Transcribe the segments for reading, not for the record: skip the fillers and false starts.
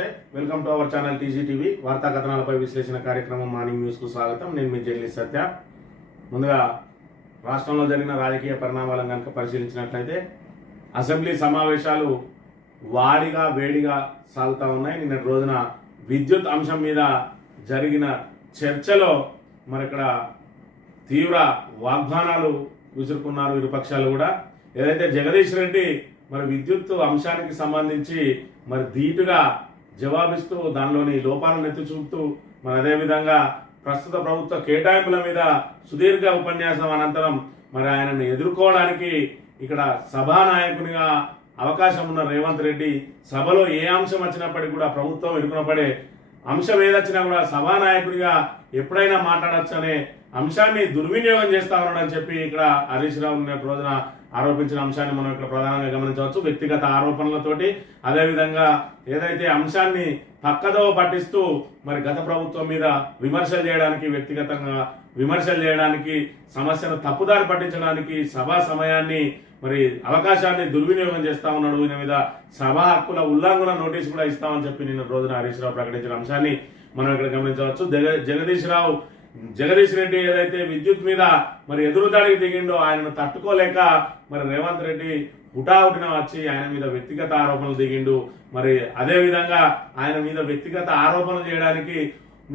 నమస్తే, welcome to our channel TGTV. వార్తా కథనాలపై విశ్లేషణ కార్యక్రమం మార్నింగ్ న్యూస్కు స్వాగతం. నేను మీ జర్నలిస్ట్ సత్య. ముందుగా రాష్ట్రంలో జరిగిన రాజకీయ పరిణామాలను కనుక పరిశీలించినట్లయితే అసెంబ్లీ సమావేశాలు వాడిగా వేడిగా సాగుతూ ఉన్నాయి. నిన్నటి రోజున విద్యుత్ అంశం మీద జరిగిన చర్చలో మరి ఇక్కడ తీవ్ర వాగ్దానాలు విసురుకున్నారు ఇరుపక్షాలు కూడా. ఏదైతే జగదీష్ రెడ్డి మరి విద్యుత్ అంశానికి సంబంధించి మరి ధీటుగా జవాబిస్తూ దానిలోని లోపాలను ఎత్తి చూపుతూ మరి అదేవిధంగా ప్రస్తుత ప్రభుత్వ కేటాయింపుల మీద సుదీర్ఘ ఉపన్యాసం అనంతరం మరి ఆయనను ఎదుర్కోవడానికి ఇక్కడ సభానాయకునిగా అవకాశం ఉన్న రేవంత్ రెడ్డి సభలో ఏ అంశం వచ్చినప్పటికీ కూడా ప్రభుత్వం ఎదుర్కొనపడే అంశం ఏదొచ్చినా కూడా సభానాయకుడిగా ఎప్పుడైనా మాట్లాడచ్చు అనే అంశాన్ని దుర్వినియోగం చేస్తా ఉన్నాడని చెప్పి ఇక్కడ హరీష్ రావు నిన్నటి రోజున ఆరోపించిన అంశాన్ని మనం ఇక్కడ ప్రధానంగా గమనించవచ్చు. వ్యక్తిగత ఆరోపణలతోటి అదేవిధంగా ఏదైతే అంశాన్ని పక్కదో పట్టిస్తూ మరి గత ప్రభుత్వం మీద విమర్శలు చేయడానికి, వ్యక్తిగతంగా విమర్శలు చేయడానికి, సమస్యను తప్పుదారి పట్టించడానికి సభా సమయాన్ని మరి అవకాశాన్ని దుర్వినియోగం చేస్తా ఉన్నాడు. ఈయన మీద సభా హక్కుల ఉల్లంఘన నోటీసు కూడా ఇస్తామని చెప్పి నిన్న రోజున హరీష్ రావు ప్రకటించిన అంశాన్ని మనం ఇక్కడ గమనించవచ్చు. జగదీష్ రెడ్డి ఏదైతే విద్యుత్ మీద మరి ఎదురుదాడికి దిగిండో ఆయనను తట్టుకోలేక మరి రేవంత్ రెడ్డి హుటాహుటిన వచ్చి ఆయన మీద వ్యక్తిగత ఆరోపణలు దిగిండు. మరి అదే విధంగా ఆయన మీద వ్యక్తిగత ఆరోపణలు చేయడానికి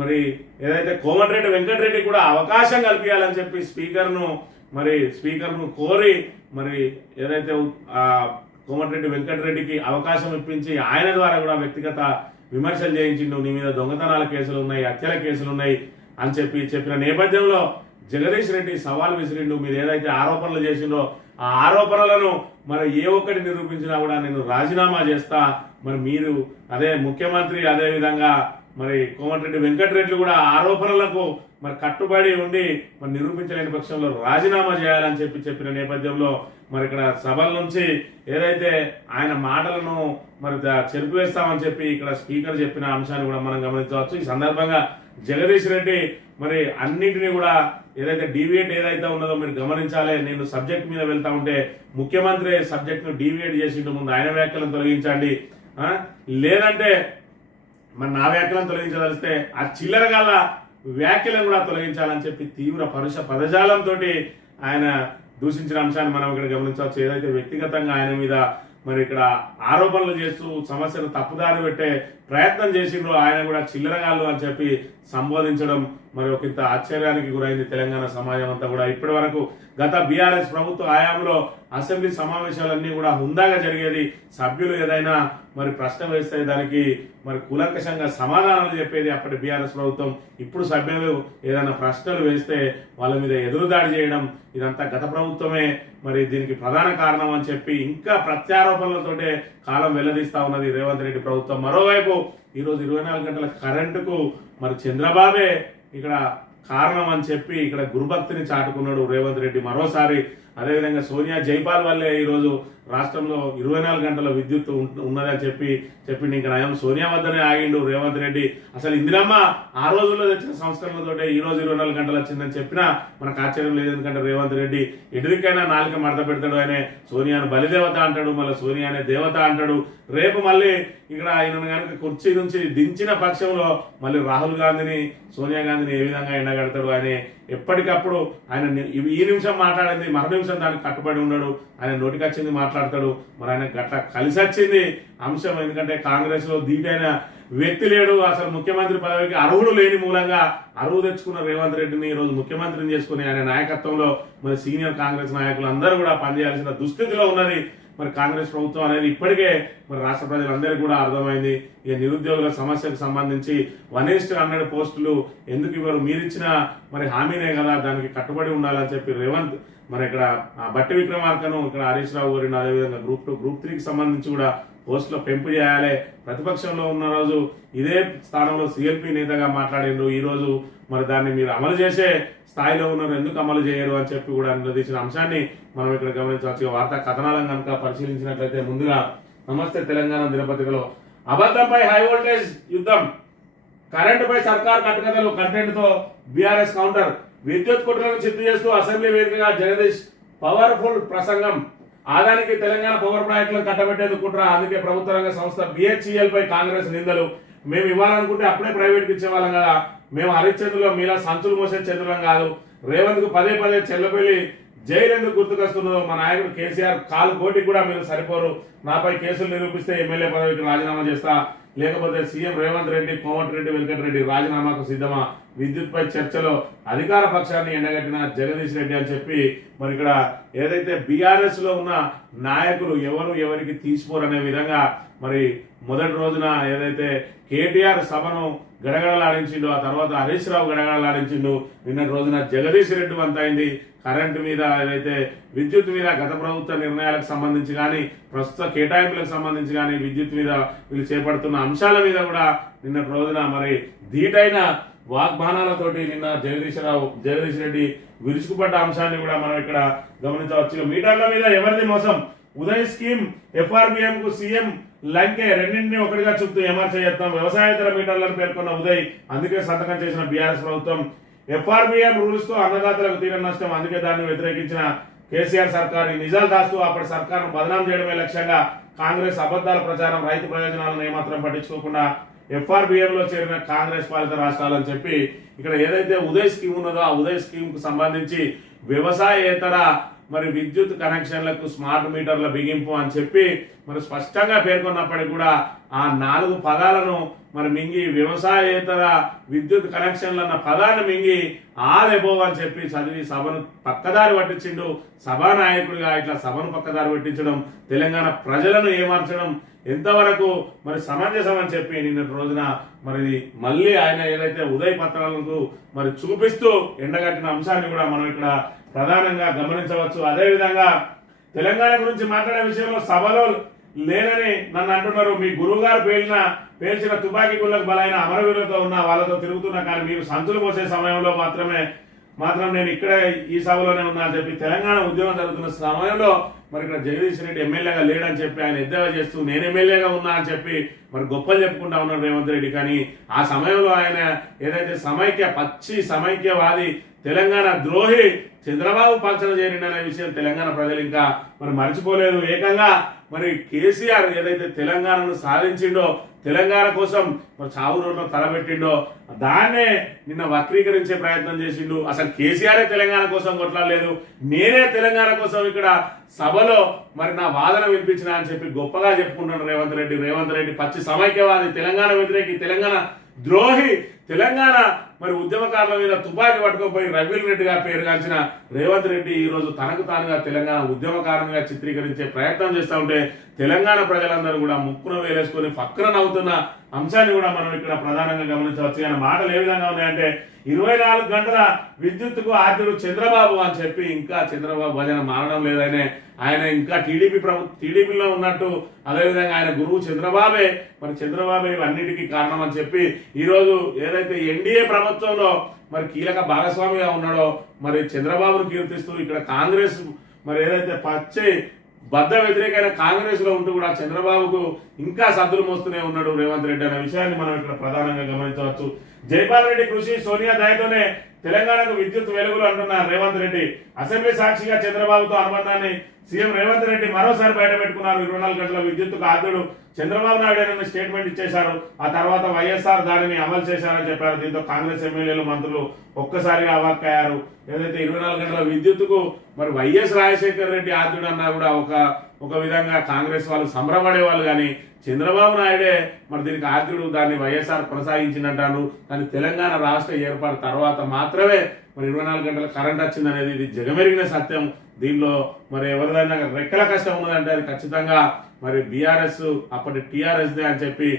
మరి ఏదైతే కోమటిరెడ్డి వెంకటరెడ్డి కూడా అవకాశం కల్పించాలని చెప్పి స్పీకర్ను కోరి మరి ఏదైతే కోమటిరెడ్డి వెంకటరెడ్డికి అవకాశం ఇప్పించి ఆయన ద్వారా కూడా వ్యక్తిగత విమర్శలు చేయించిండు. నీ మీద దొంగతనాల కేసులు ఉన్నాయి, హత్యల కేసులు ఉన్నాయి అని చెప్పిన నేపథ్యంలో జగదీష్ రెడ్డి సవాల్ విసిరిండు. మీరు ఏదైతే ఆరోపణలు చేసిండో ఆ ఆరోపణలను మరి ఏ ఒక్కటి నిరూపించినా కూడా నేను రాజీనామా చేస్తా. మరి మీరు అదే ముఖ్యమంత్రి, అదే విధంగా మరి కోమటిరెడ్డి వెంకటరెడ్డి కూడా ఆరోపణలకు మరి కట్టుబడి ఉండి మరి నిరూపించలేని పక్షంలో రాజీనామా చేయాలని చెప్పిన నేపథ్యంలో మరి ఇక్కడ సభల నుంచి ఏదైతే ఆయన మాటలను మరి చెరిపివేస్తామని చెప్పి ఇక్కడ స్పీకర్ చెప్పిన అంశాన్ని కూడా మనం గమనించవచ్చు. ఈ సందర్భంగా జగదీష్ రెడ్డి మరి అన్నింటినీ కూడా ఏదైతే డీవియేట్ ఏదైతే ఉన్నదో మీరు గమనించాలి. నేను సబ్జెక్ట్ మీద వెళ్తా ఉంటే ముఖ్యమంత్రి సబ్జెక్ట్ ను డీవియేట్ చేసిండు. ముందు ఆయన వ్యాఖ్యలను తొలగించండి, లేదంటే మరి నా వ్యాఖ్యలను తొలగించదలిస్తే ఆ చిల్లరగాల వ్యాఖ్యలను కూడా తొలగించాలని చెప్పి తీవ్ర పరుష పదజాలంతో ఆయన దూషించిన అంశాన్ని మనం ఇక్కడ గమనించవచ్చు. ఏదైతే వ్యక్తిగతంగా ఆయన మీద మరి ఇక్కడ ఆరోపణలు చేస్తూ సమస్యను తప్పుదారి పెట్టే ప్రయత్నం చేసిండ్రో ఆయన కూడా చిల్లరగాళ్ళు అని చెప్పి సంబోధించడం మరి ఒకంత ఆశ్చర్యానికి గురైంది తెలంగాణ సమాజం అంతా కూడా. ఇప్పటి వరకు గత బీఆర్ఎస్ ప్రభుత్వ హయాంలో అసెంబ్లీ సమావేశాలన్నీ కూడా హుందాగా జరిగేది. సభ్యులు ఏదైనా మరి ప్రశ్న వేస్తే దానికి మరి కూలంకషంగా సమాధానాలు చెప్పేది అప్పటి బీఆర్ఎస్ ప్రభుత్వం. ఇప్పుడు సభ్యులు ఏదైనా ప్రశ్నలు వేస్తే వాళ్ళ మీద ఎదురుదాడి చేయడం, ఇదంతా గత ప్రభుత్వమే మరి దీనికి ప్రధాన కారణం అని చెప్పి ఇంకా ప్రత్యారోపణలతోటే కాలం వెల్లదీస్తా ఉన్నది రేవంత్ రెడ్డి ప్రభుత్వం. మరోవైపు ఈరోజు 24 గంటల కరెంటుకు మరి చంద్రబాబే ఇక్కడ కారణం అని చెప్పి ఇక్కడ గురుభక్తిని చాటుకున్నాడు రేవంత్ రెడ్డి మరోసారి. అదేవిధంగా సోనియా జైపాల్ వల్లే ఈరోజు రాష్ట్రంలో 24 గంటల విద్యుత్ ఉన్నదని చెప్పి ఇంకా నయం సోనియా వద్దనే ఆగిండు రేవంత్ రెడ్డి. అసలు ఇందిరమ్మ ఆ రోజుల్లో తెచ్చిన సంస్కరణలతోటే ఈ రోజు 24 గంటలు వచ్చిందని చెప్పినా మనకు ఆశ్చర్యం లేదు. ఎందుకంటే రేవంత్ రెడ్డి ఎదురికైనా నాలుక మడత పెడతాడు. ఆయన సోనియాను బలిదేవత అంటాడు, మళ్ళీ సోనియానే దేవత అంటాడు. రేపు మళ్ళీ ఇక్కడ ఆయన కనుక కుర్చీ నుంచి దించిన పక్షంలో మళ్ళీ రాహుల్ గాంధీని, సోనియా గాంధీని ఏ విధంగా ఎండగడతాడు. ఆయన ఎప్పటికప్పుడు ఆయన ఈ నిమిషం మాట్లాడింది మరో నిమిషం దానికి కట్టుబడి ఉన్నాడు. ఆయన నోటికొచ్చింది మాట్లాడతాడు. మరి ఆయన గట్ల కలిసి వచ్చింది అంశం. ఎందుకంటే కాంగ్రెస్ లో ధీటైన వ్యక్తి లేడు. అసలు ముఖ్యమంత్రి పదవికి అర్హుడు లేని మూలంగా అరువు తెచ్చుకున్న రేవంత్ రెడ్డిని ఈ రోజు ముఖ్యమంత్రిని చేసుకుని ఆయన నాయకత్వంలో మరి సీనియర్ కాంగ్రెస్ నాయకులు అందరూ కూడా పనిచేయాల్సిన దుస్థితిలో ఉన్నది మరి కాంగ్రెస్ ప్రభుత్వం అనేది. ఇప్పటికే మరి రాష్ట్ర ప్రజలందరికీ కూడా అర్థమైంది. ఇక నిరుద్యోగుల సమస్యకు సంబంధించి 1:100 పోస్టులు ఎందుకు ఇవ్వరు, మీరిచ్చిన మరి హామీనే కదా, దానికి కట్టుబడి ఉండాలని చెప్పి రేవంత్ మరి ఇక్కడ బట్టి విక్రమార్కను ఇక్కడ హరీష్ రావు కోరిన, అదేవిధంగా గ్రూప్ 2, గ్రూప్ 3కి సంబంధించి కూడా పోస్టులో పెంపు చేయాలి. ప్రతిపక్షంలో ఉన్న రోజు ఇదే స్థానంలో సిఎల్పి నేతగా మాట్లాడిండ్రు. ఈ రోజు మరి దాన్ని మీరు అమలు చేసే స్థాయిలో ఉన్నారు, ఎందుకు అమలు చేయరు అని చెప్పి కూడా నిలదీసిన అంశాన్ని మనం ఇక్కడ గమనించవచ్చు. వార్తా కథనాలను కనుక పరిశీలించినట్లయితే ముందుగా నమస్తే తెలంగాణ దినపత్రికలో అబద్ధంపై హై వోల్టేజ్ యుద్ధం, కరెంటుపై సర్కార్ కట్టుకథలు కంటెంట్ తో బీఆర్ఎస్ కౌంటర్, విద్యుత్ కుట్రలను చిత్తు చేస్తూ అసెంబ్లీ వేదికగా జగదీష్ పవర్ఫుల్ ప్రసంగం, ఆదానికి తెలంగాణ పవర్ ప్రాజెక్టులను కట్టబెట్టేందుకు కుట్ర. అందుకే ప్రభుత్వ రంగ సంస్థ BHEL పై కాంగ్రెస్ నిందలు. మేము ఇవ్వాలనుకుంటే అప్పుడే ప్రైవేట్కి ఇచ్చేవాళ్ళం కదా. మేము హరిశ్చంద్రులో మీలా సంచులు మోసే చంద్రులం కాదు. రేవంత్ కు పదే పదే చెల్లపల్లి జైలు ఎందుకు గుర్తుకొస్తున్నదో మా నాయకుడు కేసీఆర్ కాలు కోటికి కూడా మీరు సరిపోరు. నాపై కేసులు నిరూపిస్తే ఎమ్మెల్యే పదవికి రాజీనామా చేస్తా, లేకపోతే సీఎం రేవంత్ రెడ్డి, కోమటిరెడ్డి వెంకటరెడ్డి రాజీనామాకు సిద్ధమా? విద్యుత్ పై చర్చలో అధికార పక్షాన్ని ఎండగట్టిన జగదీష్ రెడ్డి అని చెప్పి మరి ఇక్కడ ఏదైతే బీఆర్ఎస్ లో ఉన్న నాయకులు ఎవరికి తీసిపోరనే విధంగా మరి మొదటి రోజున ఏదైతే కేటీఆర్ సభను గడగడలాడించిండు, ఆ తర్వాత హరీష్ రావు గడగడలాడించిండు. నిన్నటి రోజున జగదీష్ రెడ్డి వంతైంది. కరెంటు మీద ఏదైతే విద్యుత్ మీద గత ప్రభుత్వ నిర్ణయాలకు సంబంధించి కానీ ప్రస్తుత కేటాయింపులకు సంబంధించి కానీ విద్యుత్ మీద వీళ్ళు చేపడుతున్న అంశాల మీద కూడా నిన్నటి రోజున మరి ధీటైన వాగ్బానాలతోటి నిన్న జగదీష్ రెడ్డి విరుచుకుపడ్డ అంశాన్ని కూడా మనం ఇక్కడ గమనించవచ్చు. మీటర్ల మీద ఎవరిది మోసం? ఉదయ్ స్కీమ్ FRBM కు సీఎం లంకే, రెండింటినీ ఒకటిగా చూపుతూ ఎమర్సీ చేస్తాం. వ్యవసాయేతర మీటర్లను పేర్కొన్న ఉదయ్, అందుకే సంతకం చేసిన బీఆర్ఎస్ ప్రభుత్వం. FRBM రూల్స్ తో అన్నదాతలకు తీరని నష్టం, అందుకే దాన్ని వ్యతిరేకించిన కేసీఆర్ సర్కార్ ఈ నిజాలు దాస్తూ అప్పటి సర్కార్ను బదనాం చేయడమే లక్ష్యంగా కాంగ్రెస్ అబద్దాల ప్రచారం, రైతు ప్రయోజనాలను ఏమాత్రం పట్టించుకోకుండా FRBM లో చేరిన కాంగ్రెస్ పాలిత రాష్ట్రాలు అని చెప్పి ఇక్కడ ఏదైతే ఉదయ్ స్కీమ్ ఉన్నదో ఆ ఉదయ్ స్కీమ్ కు సంబంధించి వ్యవసాయేతర మరి విద్యుత్ కనెక్షన్లకు స్మార్ట్ మీటర్ల బిగింపు అని చెప్పి మరి స్పష్టంగా పేర్కొన్నప్పటికీ కూడా ఆ 4 పదాలను మరి మింగి వ్యవసాయేతర విద్యుత్ కనెక్షన్లు అన్న పదాన్ని మింగి ఎబోవ్ అని చెప్పి చదివి సభను పక్కదారి పట్టించిండు. సభానాయకుడిగా ఇట్లా సభను పక్కదారి పట్టించడం, తెలంగాణ ప్రజలను ఏమార్చడం ఎంతవరకు మరి సమంజసం అని చెప్పి నిన్నటి రోజున మరి మళ్ళీ ఆయన ఏదైతే ఉదయ్ పత్రాలకు మరి చూపిస్తూ ఎండగట్టిన అంశాన్ని కూడా మనం ఇక్కడ ప్రధానంగా గమనించవచ్చు. అదేవిధంగా తెలంగాణ గురించి మాట్లాడే విషయంలో సభలో లేనని నన్ను అంటున్నారు. మీ గురువు గారు పేల్చిన తుపాకీ గుళ్ళకు బలైన అమరవీరులతో ఉన్న వాళ్ళతో తిరుగుతున్నా, కానీ మీరు సంచులు పోసే సమయంలో మాత్రం నేను ఇక్కడే ఈ సభలోనే ఉన్నా అని చెప్పి తెలంగాణ ఉద్యమం జరుగుతున్న సమయంలో మరి ఇక్కడ జగదీష్ రెడ్డి ఎమ్మెల్యేగా లేడని చెప్పి ఆయన ఎద్దేవా చేస్తూ నేను ఎమ్మెల్యేగా ఉన్నా అని చెప్పి మరి గొప్పలు చెప్పుకుంటా ఉన్నాడు రేవంత్ రెడ్డి. కానీ ఆ సమయంలో ఆయన ఏదైతే పచ్చి సమైక్యవాది తెలంగాణ ద్రోహి చంద్రబాబు పాలన చేరిండనే విషయం తెలంగాణ ప్రజలు ఇంకా మరి మర్చిపోలేదు. ఏకంగా మరి కేసీఆర్ ఏదైతే తెలంగాణను సాధించిండో, తెలంగాణ కోసం మరి చావు రోడ్లో తలబెట్టిండో దాన్నే నిన్న వక్రీకరించే ప్రయత్నం చేసిండు. అసలు కేసీఆర్ తెలంగాణ కోసం కొట్లాడలేదు, నేనే తెలంగాణ కోసం ఇక్కడ సభలో మరి నా వాదన వినిపించిన అని చెప్పి గొప్పగా చెప్పుకుంటున్నాడు రేవంత్ రెడ్డి పచ్చి సమైక్యవాది, తెలంగాణ వ్యతిరేకి, తెలంగాణ ద్రోహి, తెలంగాణ మరి ఉద్యమకారుల మీద తుపాకీ పట్టుకోపోయి రవీల్ రెడ్డిగా పేరుగాంచిన రేవంత్ రెడ్డి ఈ రోజు తనకు తానుగా తెలంగాణ ఉద్యమకారునిగా చిత్రీకరించే ప్రయత్నం చేస్తూ ఉంటే తెలంగాణ ప్రజలందరూ కూడా ముక్కున వేలేసుకొని పక్కన నవ్వుతున్న అంశాన్ని కూడా మనం ఇక్కడ ప్రధానంగా గమనించవచ్చు. ఆయన మాటలు ఏ విధంగా ఉన్నాయంటే 24 గంటల విద్యుత్తుకు ఆద్యుడు చంద్రబాబు అని చెప్పి ఇంకా చంద్రబాబు భజన మారడం లేదనే ఆయన ఇంకా టీడీపీలో ఉన్నట్టు, అదేవిధంగా ఆయన గురువు చంద్రబాబే, మరి చంద్రబాబే అన్నిటికీ కారణం అని చెప్పి ఈరోజు ఏదైతే ఎన్డీఏ ప్రభుత్వంలో మరి కీలక భాగస్వామిగా ఉన్నాడో మరి చంద్రబాబును కీర్తిస్తూ ఇక్కడ కాంగ్రెస్ మరి ఏదైతే పచ్చి బద్ద వ్యతిరేకమైన కాంగ్రెస్ లో ఉంటూ కూడా చంద్రబాబుకు ఇంకా సద్దులు మోస్తూనే ఉన్నాడు రేవంత్ రెడ్డి అనే విషయాన్ని మనం ఇక్కడ ప్రధానంగా గమనించవచ్చు. జైపాల్ రెడ్డి కృషి, సోనియా దయతోనే తెలంగాణకు విద్యుత్ వెలుగులు అంటున్నారు రేవంత్ రెడ్డి. అసెంబ్లీ సాక్షిగా చంద్రబాబుతో అనుబంధాన్ని సీఎం రేవంత్ రెడ్డి మరోసారి బయట పెట్టుకున్నారు. 24 గంటల విద్యుత్తుకు ఆద్యుడు చంద్రబాబు నాయుడు స్టేట్మెంట్ ఇచ్చేశారు. ఆ తర్వాత వైఎస్ఆర్ దానిని అమలు చేశారని చెప్పారు. దీంతో కాంగ్రెస్ ఎమ్మెల్యేలు, మంత్రులు ఒక్కసారిగా అవాక్కయ్యారు. ఏదైతే 24 గంటల విద్యుత్తుకు మరి వైఎస్ రాజశేఖర్ రెడ్డి ఆద్యుడు అన్నా కూడా ఒక విధంగా కాంగ్రెస్ వాళ్ళు సంబరపడేవాళ్ళు, కానీ చంద్రబాబు నాయుడే మరి దీనికి ఆద్యుడు, దాన్ని వైఎస్ఆర్ కొనసాగించిందంటారు. కానీ తెలంగాణ రాష్ట్ర ఏర్పాటు తర్వాత మాత్రమే మరి 24 గంటల కరెంట్ వచ్చింది అనేది ఇది జగమెరిగిన సత్యం. దీనిలో మరి ఎవరిదైనా రెక్కల కష్టం ఉన్నదంటే అది ఖచ్చితంగా మరి బీఆర్ఎస్ అప్పటి టీఆర్ఎస్దే అని చెప్పి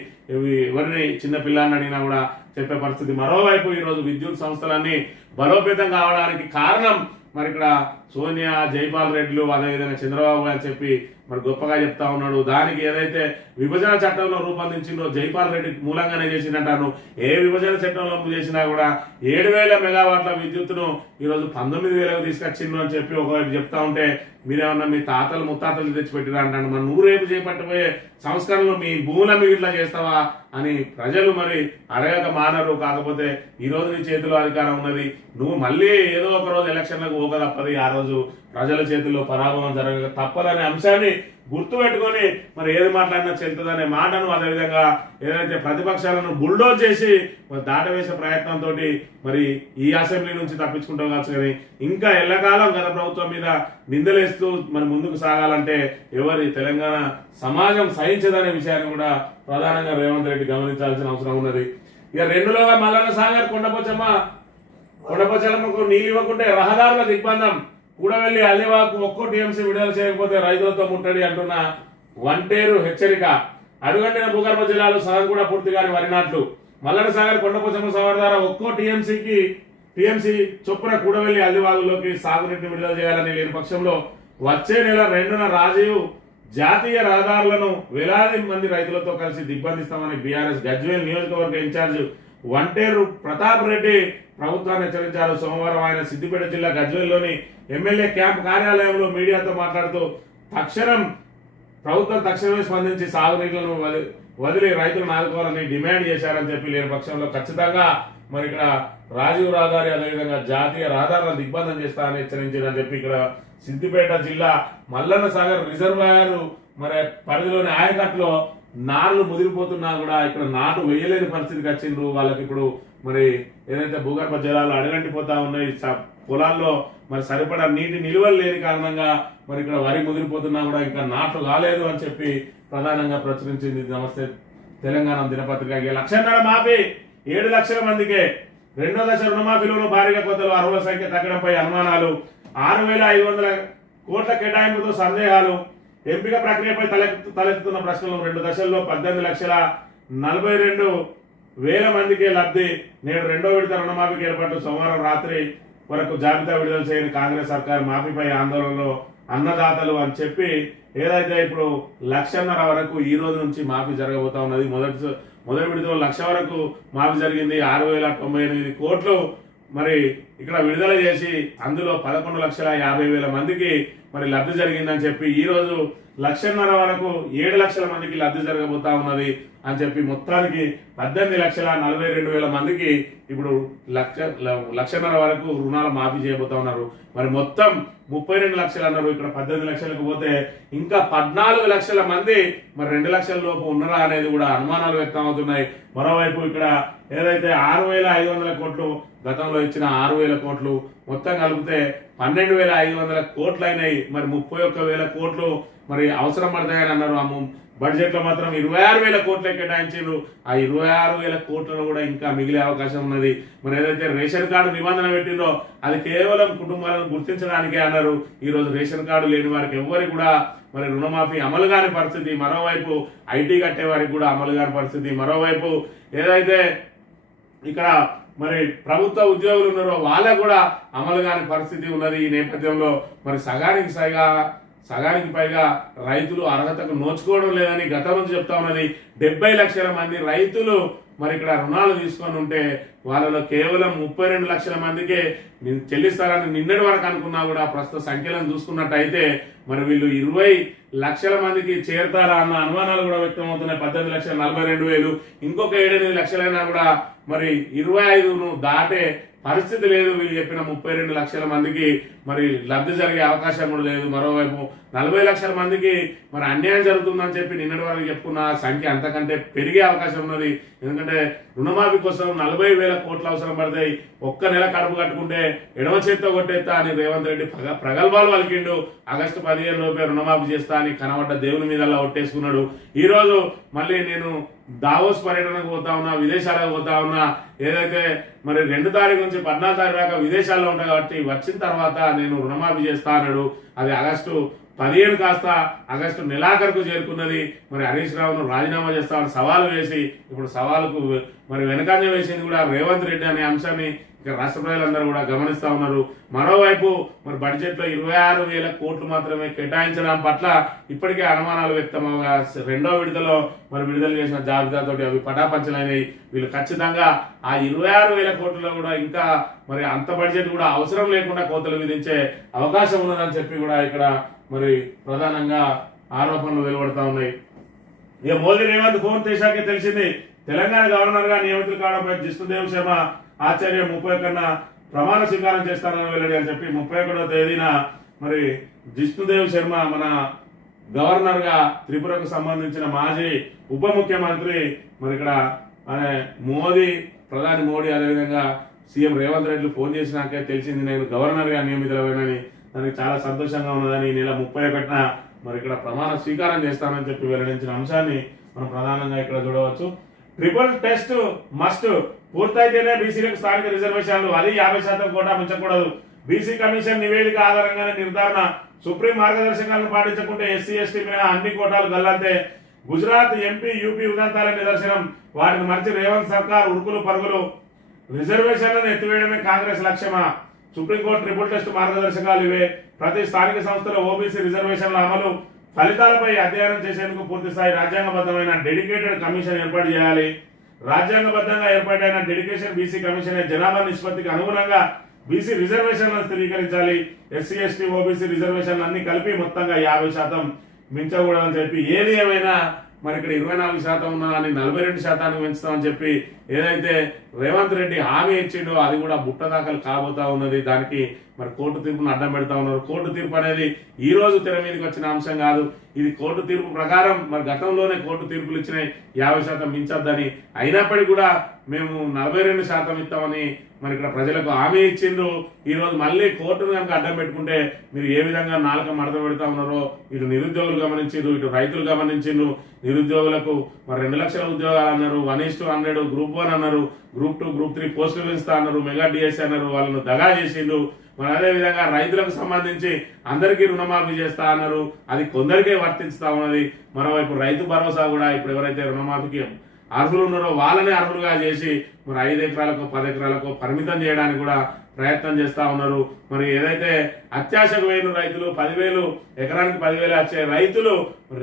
ఎవరిని చిన్న పిల్లాన్ని అడిగినా కూడా చెప్పే పరిస్థితి. మరోవైపు ఈరోజు విద్యుత్ సంస్థలన్నీ బలోపేతం కావడానికి కారణం మరి ఇక్కడ సోనియా, జైపాల్ రెడ్డిలు, అదేవిధంగా చంద్రబాబు అని చెప్పి మరి గొప్పగా చెప్తా ఉన్నాడు. దానికి ఏదైతే విభజన చట్టంలో రూపొందించిందో జైపాల్ రెడ్డి మూలంగానే చేసిందంటాను. ఏ విభజన చట్టంలో చేసినా కూడా 7,000 మెగావాట్ల విద్యుత్తును ఈరోజు 19,000కు తీసుకొచ్చిండు అని చెప్పి ఒకవైపు చెప్తా ఉంటే మీరేమన్నా మీ తాతలు ముత్తాతలు తెచ్చిపెట్టిరా అంటాను. మరి నువ్వు రేపు చేపట్టబోయే సంస్కరణలు మీ భూముల మీద ఇట్లా చేస్తావా అని ప్రజలు మరి అడగక మానరు. కాకపోతే ఈ రోజు నీ చేతిలో అధికారం ఉన్నది, నువ్వు మళ్ళీ ఏదో ఒక రోజు ఎలక్షన్లకు పోక తప్పది. ఆ రోజు ప్రజల చేతుల్లో పరాభవం జరగక తప్పదనే అంశాన్ని గుర్తుపెట్టుకొని మరి ఏది మాట్లాడినా చెల్తుందనే మాటను, అదేవిధంగా ఏదైతే ప్రతిపక్షాలను బుల్డోజ్ చేసి మరి దాటవేసే ప్రయత్నంతో మరి ఈ అసెంబ్లీ నుంచి తప్పించుకుంటాం కావచ్చు. కానీ ఇంకా ఎల్లకాలం గత ప్రభుత్వం మీద నిందలేస్తూ మరి ముందుకు సాగాలంటే ఎవరి తెలంగాణ సమాజం సహించదనే విషయాన్ని కూడా ప్రధానంగా రేవంత్ రెడ్డి గమనించాల్సిన అవసరం ఉన్నది. ఇక రెండులోగా మల్లన్న సాగర్ కొండపోచమ్మకు నీళ్ళు ఇవ్వకుంటే రహదారుల దిగ్బంధం, కూడవెల్లి అల్లివాకు ఒక్కో టీఎంసీ విడుదల చేయకపోతే రైతులతో ముట్టడి అంటున్న వంటేరు హెచ్చరిక. అడుగంటిన భూగర్భ జిల్లాలు సగం కూడా పూర్తిగాని వరి నాట్లు. మల్లన్న సాగర్ కొండపోచమ్మ సవర్ ద్వారా ఒక్కో టీఎంసీ చొప్పున కూడవెల్లి అల్లివాగులోకి సాగునీటిని విడుదల చేయాలని లేని పక్షంలో వచ్చే నెల 2న రాజీవ్ జాతీయ రహదారులను వేలాది మంది రైతులతో కలిసి దిగ్బంధిస్తామని బీఆర్ఎస్ గజ్వేల్ నియోజకవర్గ ఇన్ఛార్జ్ వంటేరు ప్రతాప్ రెడ్డి ప్రభుత్వాన్ని హెచ్చరించారు. సోమవారం ఆయన సిద్దిపేట జిల్లా గజ్వేల్లోని ఎమ్మెల్యే క్యాంప్ కార్యాలయంలో మీడియాతో మాట్లాడుతూ ప్రభుత్వం తక్షణమే స్పందించి సాగునీళ్లను వదిలి రైతులను ఆదుకోవాలని డిమాండ్ చేశారని చెప్పి లేని పక్షంలో ఖచ్చితంగా మరి ఇక్కడ రాజీవ్ రహదారి అదేవిధంగా జాతీయ రహదారులను దిగ్బంధం చేస్తారని హెచ్చరించారని చెప్పి ఇక్కడ సిద్దిపేట జిల్లా మల్లన్న సాగర్ రిజర్వాయర్ మరి పరిధిలోని ఆయకట్లో నార్లు ముదిరిపోతున్నా కూడా ఇక్కడ నాటు వేయలేని పరిస్థితికి వచ్చిండ్రు. వాళ్ళకి ఇప్పుడు మరి ఏదైతే భూగర్భ జలాలు అడగంటిపోతా ఉన్నాయి, పొలాల్లో మరి సరిపడా నీటి నిలువలు లేని కారణంగా మరి ఇక్కడ వరి ముదిరిపోతున్నా కూడా ఇంకా నాట్లు కాలేదు అని చెప్పి ప్రధానంగా ప్రచురించింది నమస్తే తెలంగాణ దినపత్రిక. 1.5 లక్షల మాఫీ 7 లక్షల మందికే. 2వ దశ రుణమాఫీలోనూ భారీగా కోతలు, అర్హుల సంఖ్య తగ్గడంపై అనుమానాలు, 6,500 కోట్ల కేటాయింపుతో సందేహాలు, ఎంపిక ప్రక్రియపై తలెత్తుతున్న ప్రశ్నలు. 2 దశల్లో 18,42,000 మందికి లబ్ధి. నేడు 2వ విడత రుణమాఫీకి ఏర్పాటు. సోమవారం రాత్రి వరకు జాబితా విడుదల చేయని కాంగ్రెస్ సర్కార్ మాఫీపై ఆందోళనలో అన్నదాతలు అని చెప్పి ఏదైతే ఇప్పుడు 1.5 లక్షల వరకు ఈ రోజు నుంచి మాఫీ జరగబోతా ఉన్నది. మొదటి విడతలో 1 లక్ష వరకు మాఫీ జరిగింది. 6,098 కోట్లు మరి ఇక్కడ విడుదల చేసి అందులో 11,50,000 మందికి మరి లబ్ధి జరిగిందని చెప్పి ఈ రోజు 1.5 లక్షల వరకు 7 లక్షల మందికి లబ్ధి జరగబోతా ఉన్నది అని చెప్పి మొత్తానికి 18,42,000 మందికి ఇప్పుడు 1.5 లక్షల వరకు రుణాలు మాఫీ చేయబోతా ఉన్నారు. మరి మొత్తం 32 లక్షలు అన్నారు. ఇక్కడ 18 లక్షలకు పోతే ఇంకా 14 లక్షల మంది మరి 2 లక్షల లోపు ఉన్నారా అనేది కూడా అనుమానాలు వ్యక్తం అవుతున్నాయి. మరోవైపు ఇక్కడ ఏదైతే 6,500 కోట్లు గతంలో ఇచ్చిన 6,000 కోట్లు మొత్తం కలిపితే 12,500 కోట్లు అయినాయి. మరి 31,000 కోట్లు మరి అవసరం పడతాయని అన్నారు. బడ్జెట్ లో మాత్రం 26,000 కోట్లే కేటాయించారు. ఆ 26,000 కోట్లను కూడా ఇంకా మిగిలే అవకాశం ఉన్నది. మరి ఏదైతే రేషన్ కార్డు నిబంధన పెట్టిందో అది కేవలం కుటుంబాలను గుర్తించడానికే అన్నారు. ఈ రోజు రేషన్ కార్డు లేని వారికి ఎవరికి కూడా మరి రుణమాఫీ అమలు కాని పరిస్థితి. మరోవైపు ఐటీ కట్టే వారికి కూడా అమలు కాని పరిస్థితి. మరోవైపు ఏదైతే ఇక్కడ మరి ప్రభుత్వ ఉద్యోగులు ఉన్నారో వాళ్ళకు కూడా అమలు కాని పరిస్థితి ఉన్నది. ఈ నేపథ్యంలో మరి సగానికి పైగా రైతులు అర్హతకు నోచుకోవడం లేదని గతం నుంచి చెప్తా ఉన్నది. 70 లక్షల మంది రైతులు మరి ఇక్కడ రుణాలు తీసుకొని ఉంటే వాళ్ళలో కేవలం 32 లక్షల మందికే చెల్లిస్తారని నిన్నటి వరకు అనుకున్నా కూడా ప్రస్తుత సంఖ్యలను చూసుకున్నట్టయితే మరి వీళ్ళు 20 లక్షల మందికి చేరతారా అన్న అనుమానాలు కూడా వ్యక్తం అవుతున్నాయి. 18,42,000 ఇంకొక 7-8 లక్షలైనా కూడా మరి 25ను దాటే పరిస్థితి లేదు. వీళ్ళు చెప్పిన 32 లక్షల మందికి మరి లబ్ధి జరిగే అవకాశం కూడా లేదు. మరోవైపు 40 లక్షల మందికి మరి అన్యాయం జరుగుతుందని చెప్పి నిన్నటి వరకు చెప్పుకున్న సంఖ్య అంతకంటే పెరిగే అవకాశం ఉన్నది. ఎందుకంటే రుణమాఫీ కోసం 40,000 కోట్లు అవసరం పడతాయి. ఒక్క నెల కడుపు కట్టుకుంటే ఎడమ చేత్తో కొట్టేస్తా అని రేవంత్ రెడ్డి ప్రగల్భాలు పలికిండు. ఆగస్టు 15 లోపే రుణమాఫీ చేస్తా అని కనబడ్డ దేవుని మీద ఒట్టేసుకున్నాడు. ఈ రోజు మళ్ళీ నేను దావోస్ పర్యటనకు పోతా ఉన్నా, విదేశాలకు పోతా ఉన్నా. ఏదైతే మరి 2 తారీఖు నుంచి 14 తారీఖు దాకా విదేశాల్లో ఉంటా కాబట్టి వచ్చిన తర్వాత నేను రుణమాఫీ చేస్తా అన్నాడు. అది ఆగస్టు 15 కాస్త ఆగస్టు నెలాఖరుకు చేరుకున్నది. మరి హరీష్ రావును రాజీనామా చేస్తామని సవాలు వేసి ఇప్పుడు సవాలుకు మరి వెనకంజ వేసింది కూడా రేవంత్ రెడ్డి అనే అంశాన్ని రాష్ట్ర ప్రజలందరూ కూడా గమనిస్తా ఉన్నారు. మరోవైపు మరి బడ్జెట్ లో 26,000 కోట్లు మాత్రమే కేటాయించడం పట్ల ఇప్పటికే అనుమానాలు వ్యక్తమవగా 2వ విడతలో మరి విడుదల చేసిన జాబితాతోటి అవి పటాపంచలైనవి. వీళ్ళు ఖచ్చితంగా ఆ 26,000 కోట్లలో కూడా ఇంకా మరి అంత బడ్జెట్ కూడా అవసరం లేకుండా కోతలు విధించే అవకాశం ఉన్నదని చెప్పి కూడా ఇక్కడ మరి ప్రధానంగా ఆరోపణలు వెలువడతా ఉన్నాయి. ఇక మోదీ రేవంత్ ఫోన్ చేశాకే తెలిసింది. తెలంగాణ గవర్నర్ గా నియమితులు కావడంపై జిష్ణుదేవ్ శర్మ ఆచార్య 30 కన్నా ప్రమాణ స్వీకారం చేస్తానని వెల్లడి అని చెప్పి 31వ తేదీన మరి జిష్ణుదేవ్ శర్మ మన గవర్నర్ గా త్రిపురకు సంబంధించిన మాజీ ఉప ముఖ్యమంత్రి మరి ఇక్కడ ప్రధాని మోడీ అదేవిధంగా సీఎం రేవంత్ రెడ్డి ఫోన్ చేసినాకే తెలిసింది నేను గవర్నర్ గా నియమితులైనని. దానికి చాలా సంతోషంగా ఉన్నదని ఈ నెల 31న మరి ఇక్కడ ప్రమాణ స్వీకారం చేస్తానని చెప్పి వెల్లడించిన అంశాన్ని మనం ప్రధానంగా ఇక్కడ చూడవచ్చు. ట్రిపుల్ టెస్ట్ మస్ట్ పూర్తయితేనే బీసీలకు స్థానిక రిజర్వేషన్లు, అది 50% కోటా మించకూడదు. బీసీ కమిషన్ నివేదిక ఆధారంగానే నిర్ధారణ. సుప్రీం మార్గదర్శకాలను పాటించకుంటే ఎస్సీ ఎస్టీ మీద అన్ని కోటాలు గల్లంతే. గుజరాత్ ఎంపీ యూపీ ఉదంతాల నిదర్శనం. వాటిని మరిచి రేవంత్ సర్కార్ ఉరుకులు పరుగులు. రిజర్వేషన్లను ఎత్తివేయడమే కాంగ్రెస్ లక్ష్యమా? సుప్రీంకోర్టు ట్రిపుల్ టెస్ట్ మార్గదర్శకాలు ఇవే. ప్రతి స్థానిక సంస్థలో ఓబీసీ రిజర్వేషన్ల అమలు ఫలితాలపై అధ్యయనం చేసేందుకు పూర్తిస్థాయి రాజ్యాంగబద్ధమైన డెడికేటెడ్ కమిషన్ ఏర్పాటు చేయాలి. రాజ్యాంగబద్ధంగా ఏర్పాటైన డెడికేషన్ బీసీ కమిషన్ జనాభా నిష్పత్తికి అనుగుణంగా బీసీ రిజర్వేషన్లను స్థిరీకరించాలి. ఎస్సీ ఎస్టీ ఓబీసీ రిజర్వేషన్లు అన్ని కలిపి మొత్తంగా 50% మించకూడదని చెప్పి, ఏది ఏమైనా మరి ఇక్కడ 24% ఉన్నదాన్ని 42% పెంచుతామని చెప్పి ఏదైతే రేవంత్ రెడ్డి హామీ ఇచ్చిండో అది కూడా బుట్ట దాఖలు కాబోతా ఉన్నది. దానికి మరి కోర్టు తీర్పును అడ్డం పెడతా ఉన్నారు. కోర్టు తీర్పు అనేది ఈ రోజు తెర మీదకి వచ్చిన అంశం కాదు. ఇది కోర్టు తీర్పు ప్రకారం మరి గతంలోనే కోర్టు తీర్పులు ఇచ్చినాయి 50% మించొద్దని. అయినప్పటికీ కూడా మేము 42% ఇస్తామని మరి ఇక్కడ ప్రజలకు హామీ ఇచ్చిండ్రు. ఈ రోజు మళ్ళీ కోర్టును కనుక అడ్డం పెట్టుకుంటే మీరు ఏ విధంగా నాలుక మడత పెడతా ఉన్నారో ఇటు నిరుద్యోగులు గమనించిండ్రు, ఇటు రైతులు గమనించిండ్రు. నిరుద్యోగులకు మరి 2 లక్షల ఉద్యోగాలు అన్నారు, 1:100 గ్రూప్ 1 అన్నారు, గ్రూప్ 2 గ్రూప్ 3 పోస్టులు పెంచుతా అన్నారు, మెగా డిఎస్సీ అన్నారు, వాళ్ళను దగా చేసిండ్రు. మరి అదే విధంగా రైతులకు సంబంధించి అందరికీ రుణమాఫీ చేస్తా అన్నారు, అది కొందరికే వర్తిస్తా ఉన్నది. మరోవైపు రైతు భరోసా కూడా ఇప్పుడు ఎవరైతే రుణమాఫీకి అర్హులు ఉన్నారో వాళ్ళని అర్హులుగా చేసి మరి 5 ఎకరాలకు 10 ఎకరాలకు పరిమితం చేయడానికి కూడా ప్రయత్నం చేస్తా ఉన్నారు. మరి ఏదైతే అత్యాశకు వేలు రైతులు 10,000 ఎకరానికి 10,000 వచ్చే రైతులు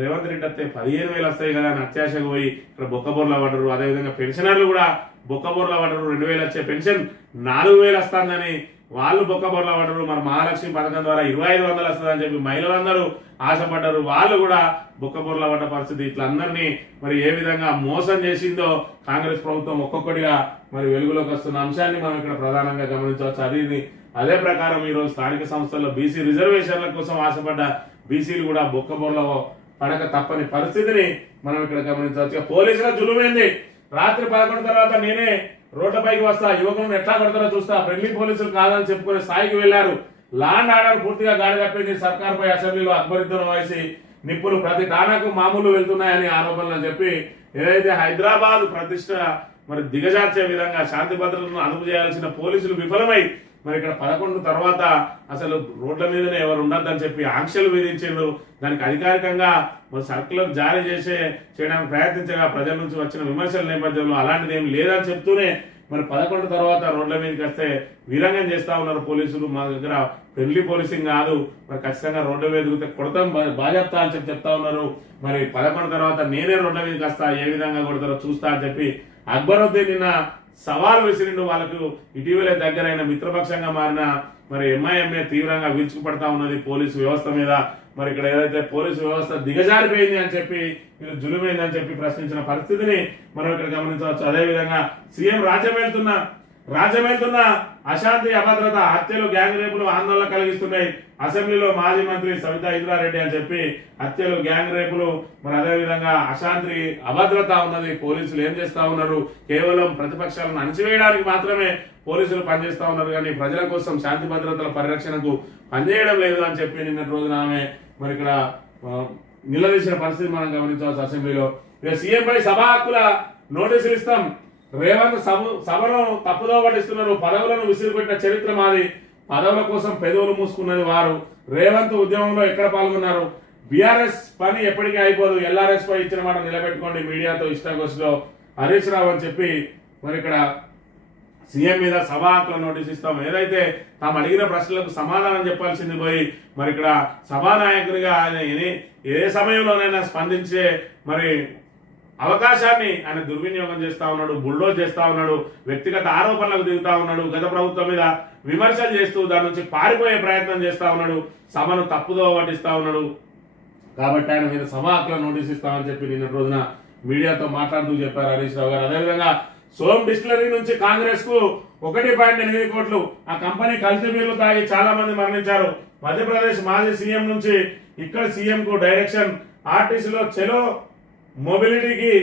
రేవంత్ రెడ్డి వస్తే 15,000 వస్తాయి కదా అని అత్యాశకు పోయి ఇక్కడ బొక్కబోర్లా పడ్డరు. అదేవిధంగా పెన్షనర్లు కూడా బొక్కబోర్లా పడ్డరు. 2,000 వచ్చే పెన్షన్ 4,000 వస్తుందని వాళ్ళు బొక్కబోర్లా పడ్డరు. మరి మహాలక్ష్మి పథకం ద్వారా 2,500 వస్తుందని చెప్పి మహిళలందరూ ఆశపడ్డారు. వాళ్ళు కూడా బొక్కబోర్లా పడ్డ పరిస్థితి. ఇట్లా అందరినీ మరి ఏ విధంగా మోసం చేసిందో కాంగ్రెస్ ప్రభుత్వం ఒక్కొక్కటిగా మరి వెలుగులోకి వస్తున్న అంశాన్ని మనం ఇక్కడ ప్రధానంగా గమనించవచ్చు. అదే ప్రకారం ఈరోజు స్థానిక సంస్థల్లో బీసీ రిజర్వేషన్ల కోసం ఆశపడ్డ బీసీలు కూడా బొక్కబోర్లో పడక తప్పని పరిస్థితిని మనం ఇక్కడ గమనించవచ్చు. పోలీసుల జులుమైంది. రాత్రి 11 తర్వాత నేనే రోడ్లపైకి వస్తా, యువకులను ఎట్లా కొడతారో చూస్తా, ఫ్రెండ్లీ పోలీసులు కాదని చెప్పుకునే స్థాయికి వెళ్లారు. లాండ్ ఆర్డర్ పూర్తిగా గాడి తప్పింది. సర్కార్పై అసెంబ్లీలో అక్బరుద్దీన్ ఓవైసీ నిప్పులు ప్రతి ఠాణాకు మామూలు వెళ్తున్నాయని ఆరోపణలు చెప్పి ఏదైతే హైదరాబాద్ ప్రతిష్ట మరి దిగజార్చే విధంగా శాంతి భద్రతలను అదుపు చేయాల్సిన పోలీసులు విఫలమై మరి ఇక్కడ 11 తర్వాత అసలు రోడ్ల మీదనే ఎవరు ఉండద్దని చెప్పి ఆంక్షలు విధించారు. దానికి అధికారికంగా మరి సర్కులర్ జారీ చేయడానికి ప్రయత్నించగా ప్రజల నుంచి వచ్చిన విమర్శల నేపథ్యంలో అలాంటిది ఏమి లేదని చెప్తూనే మరి 11 తర్వాత రోడ్ల మీదకి వస్తే వీరంగం చేస్తా ఉన్నారు పోలీసులు. మా దగ్గర ఫ్రెండ్లీ పోలీసింగ్ కాదు, మరి ఖచ్చితంగా రోడ్ల మీద దిగితే కొడతాం బాజాప్తా అని చెప్పి చెప్తా ఉన్నారు. మరి 11 తర్వాత నేనే రోడ్ల మీదకి వస్తా, ఏ విధంగా కొడతారో చూస్తా అని చెప్పి అక్బరుద్దీన్ నిన్న సవాల్ విసిరిండు. వాళ్ళకు ఇటీవలే దగ్గరైన మిత్రపక్షంగా మారిన మరి ఎంఐఎంఏ తీవ్రంగా విరుచుకుపడతా ఉన్నది పోలీసు వ్యవస్థ మీద. మరి ఇక్కడ ఏదైతే పోలీసు వ్యవస్థ దిగజారిపోయింది అని చెప్పి వీళ్ళు జులుమైంది అని చెప్పి ప్రశ్నించిన పరిస్థితిని మనం ఇక్కడ గమనించవచ్చు. అదేవిధంగా సీఎం రాజ్యమేలుతున్న అశాంతి అభద్రత హత్యలు గ్యాంగ్ రేపులు ఆందోళన కలిగిస్తున్నాయి. అసెంబ్లీలో మాజీ మంత్రి సవితా ఇంద్రారెడ్డి అని చెప్పి హత్యలు గ్యాంగ్ రేపులు మరి అదేవిధంగా అశాంతి అభద్రత ఉన్నది. పోలీసులు ఏం చేస్తా ఉన్నారు? కేవలం ప్రతిపక్షాలను అణచివేయడానికి మాత్రమే పోలీసులు పనిచేస్తా ఉన్నారు, కానీ ప్రజల కోసం శాంతి భద్రతల పరిరక్షణకు పనిచేయడం లేదు అని చెప్పి నిన్నటి రోజున ఆమె మరి ఇక్కడ నిలదీసిన పరిస్థితి మనం గమనించవచ్చు. అసెంబ్లీలో సీఎం పై సభా హక్కుల నోటీసులు ఇస్తాం, రేవంత్ సభను తప్పుదో పట్టిస్తున్నారు, పదవులను విసిరిపెట్టిన చరిత్ర మాది, పదవుల కోసం పెదవులు మూసుకున్నది వారు, రేవంత్ ఉద్యమంలో ఎక్కడ పాల్గొన్నారు, బీఆర్ఎస్ పని ఎప్పటికీ అయిపోదు, ఎల్ఆర్ఎస్ పై ఇచ్చిన మాట నిలబెట్టుకోండి, మీడియాతో ఇష్టాగోష్ఠిలో హరీష్ రావు అని చెప్పి మరి ఇక్కడ సీఎం మీద సభా హక్కుల నోటీస్ ఇస్తాం. ఏదైతే తాము అడిగిన ప్రశ్నలకు సమాధానం చెప్పాల్సింది పోయి మరి ఇక్కడ సభానాయకునిగా ఆయన ఏ సమయంలోనైనా స్పందించే మరి అవకాశాన్ని ఆయన దుర్వినియోగం చేస్తా ఉన్నాడు, బుల్డోజ్ చేస్తా ఉన్నాడు, వ్యక్తిగత ఆరోపణలకు దిగుతా ఉన్నాడు, గత ప్రభుత్వం మీద విమర్శలు చేస్తూ దాని నుంచి పారిపోయే ప్రయత్నం చేస్తా ఉన్నాడు, సభను తప్పుదో పట్టిస్తా ఉన్నాడు. కాబట్టి ఆయన మీద సభా హక్కుల నోటీస్ ఇస్తామని చెప్పి నిన్న రోజున మీడియాతో మాట్లాడుతూ చెప్పారు హరీష్ రావు గారు. అదేవిధంగా సోమ్ డిస్టిలరీ నుంచి కాంగ్రెస్ కు 1.8 కోట్లు. ఆ కంపెనీ కల్తీ బీర్లు తాగి చాలా మంది మరణించారు. మధ్యప్రదేశ్ మాజీ సీఎం నుంచి ఇక్కడ సీఎం కు డైరెక్షన్. ఆర్టీసీలో చెలో మొబిలిటీకి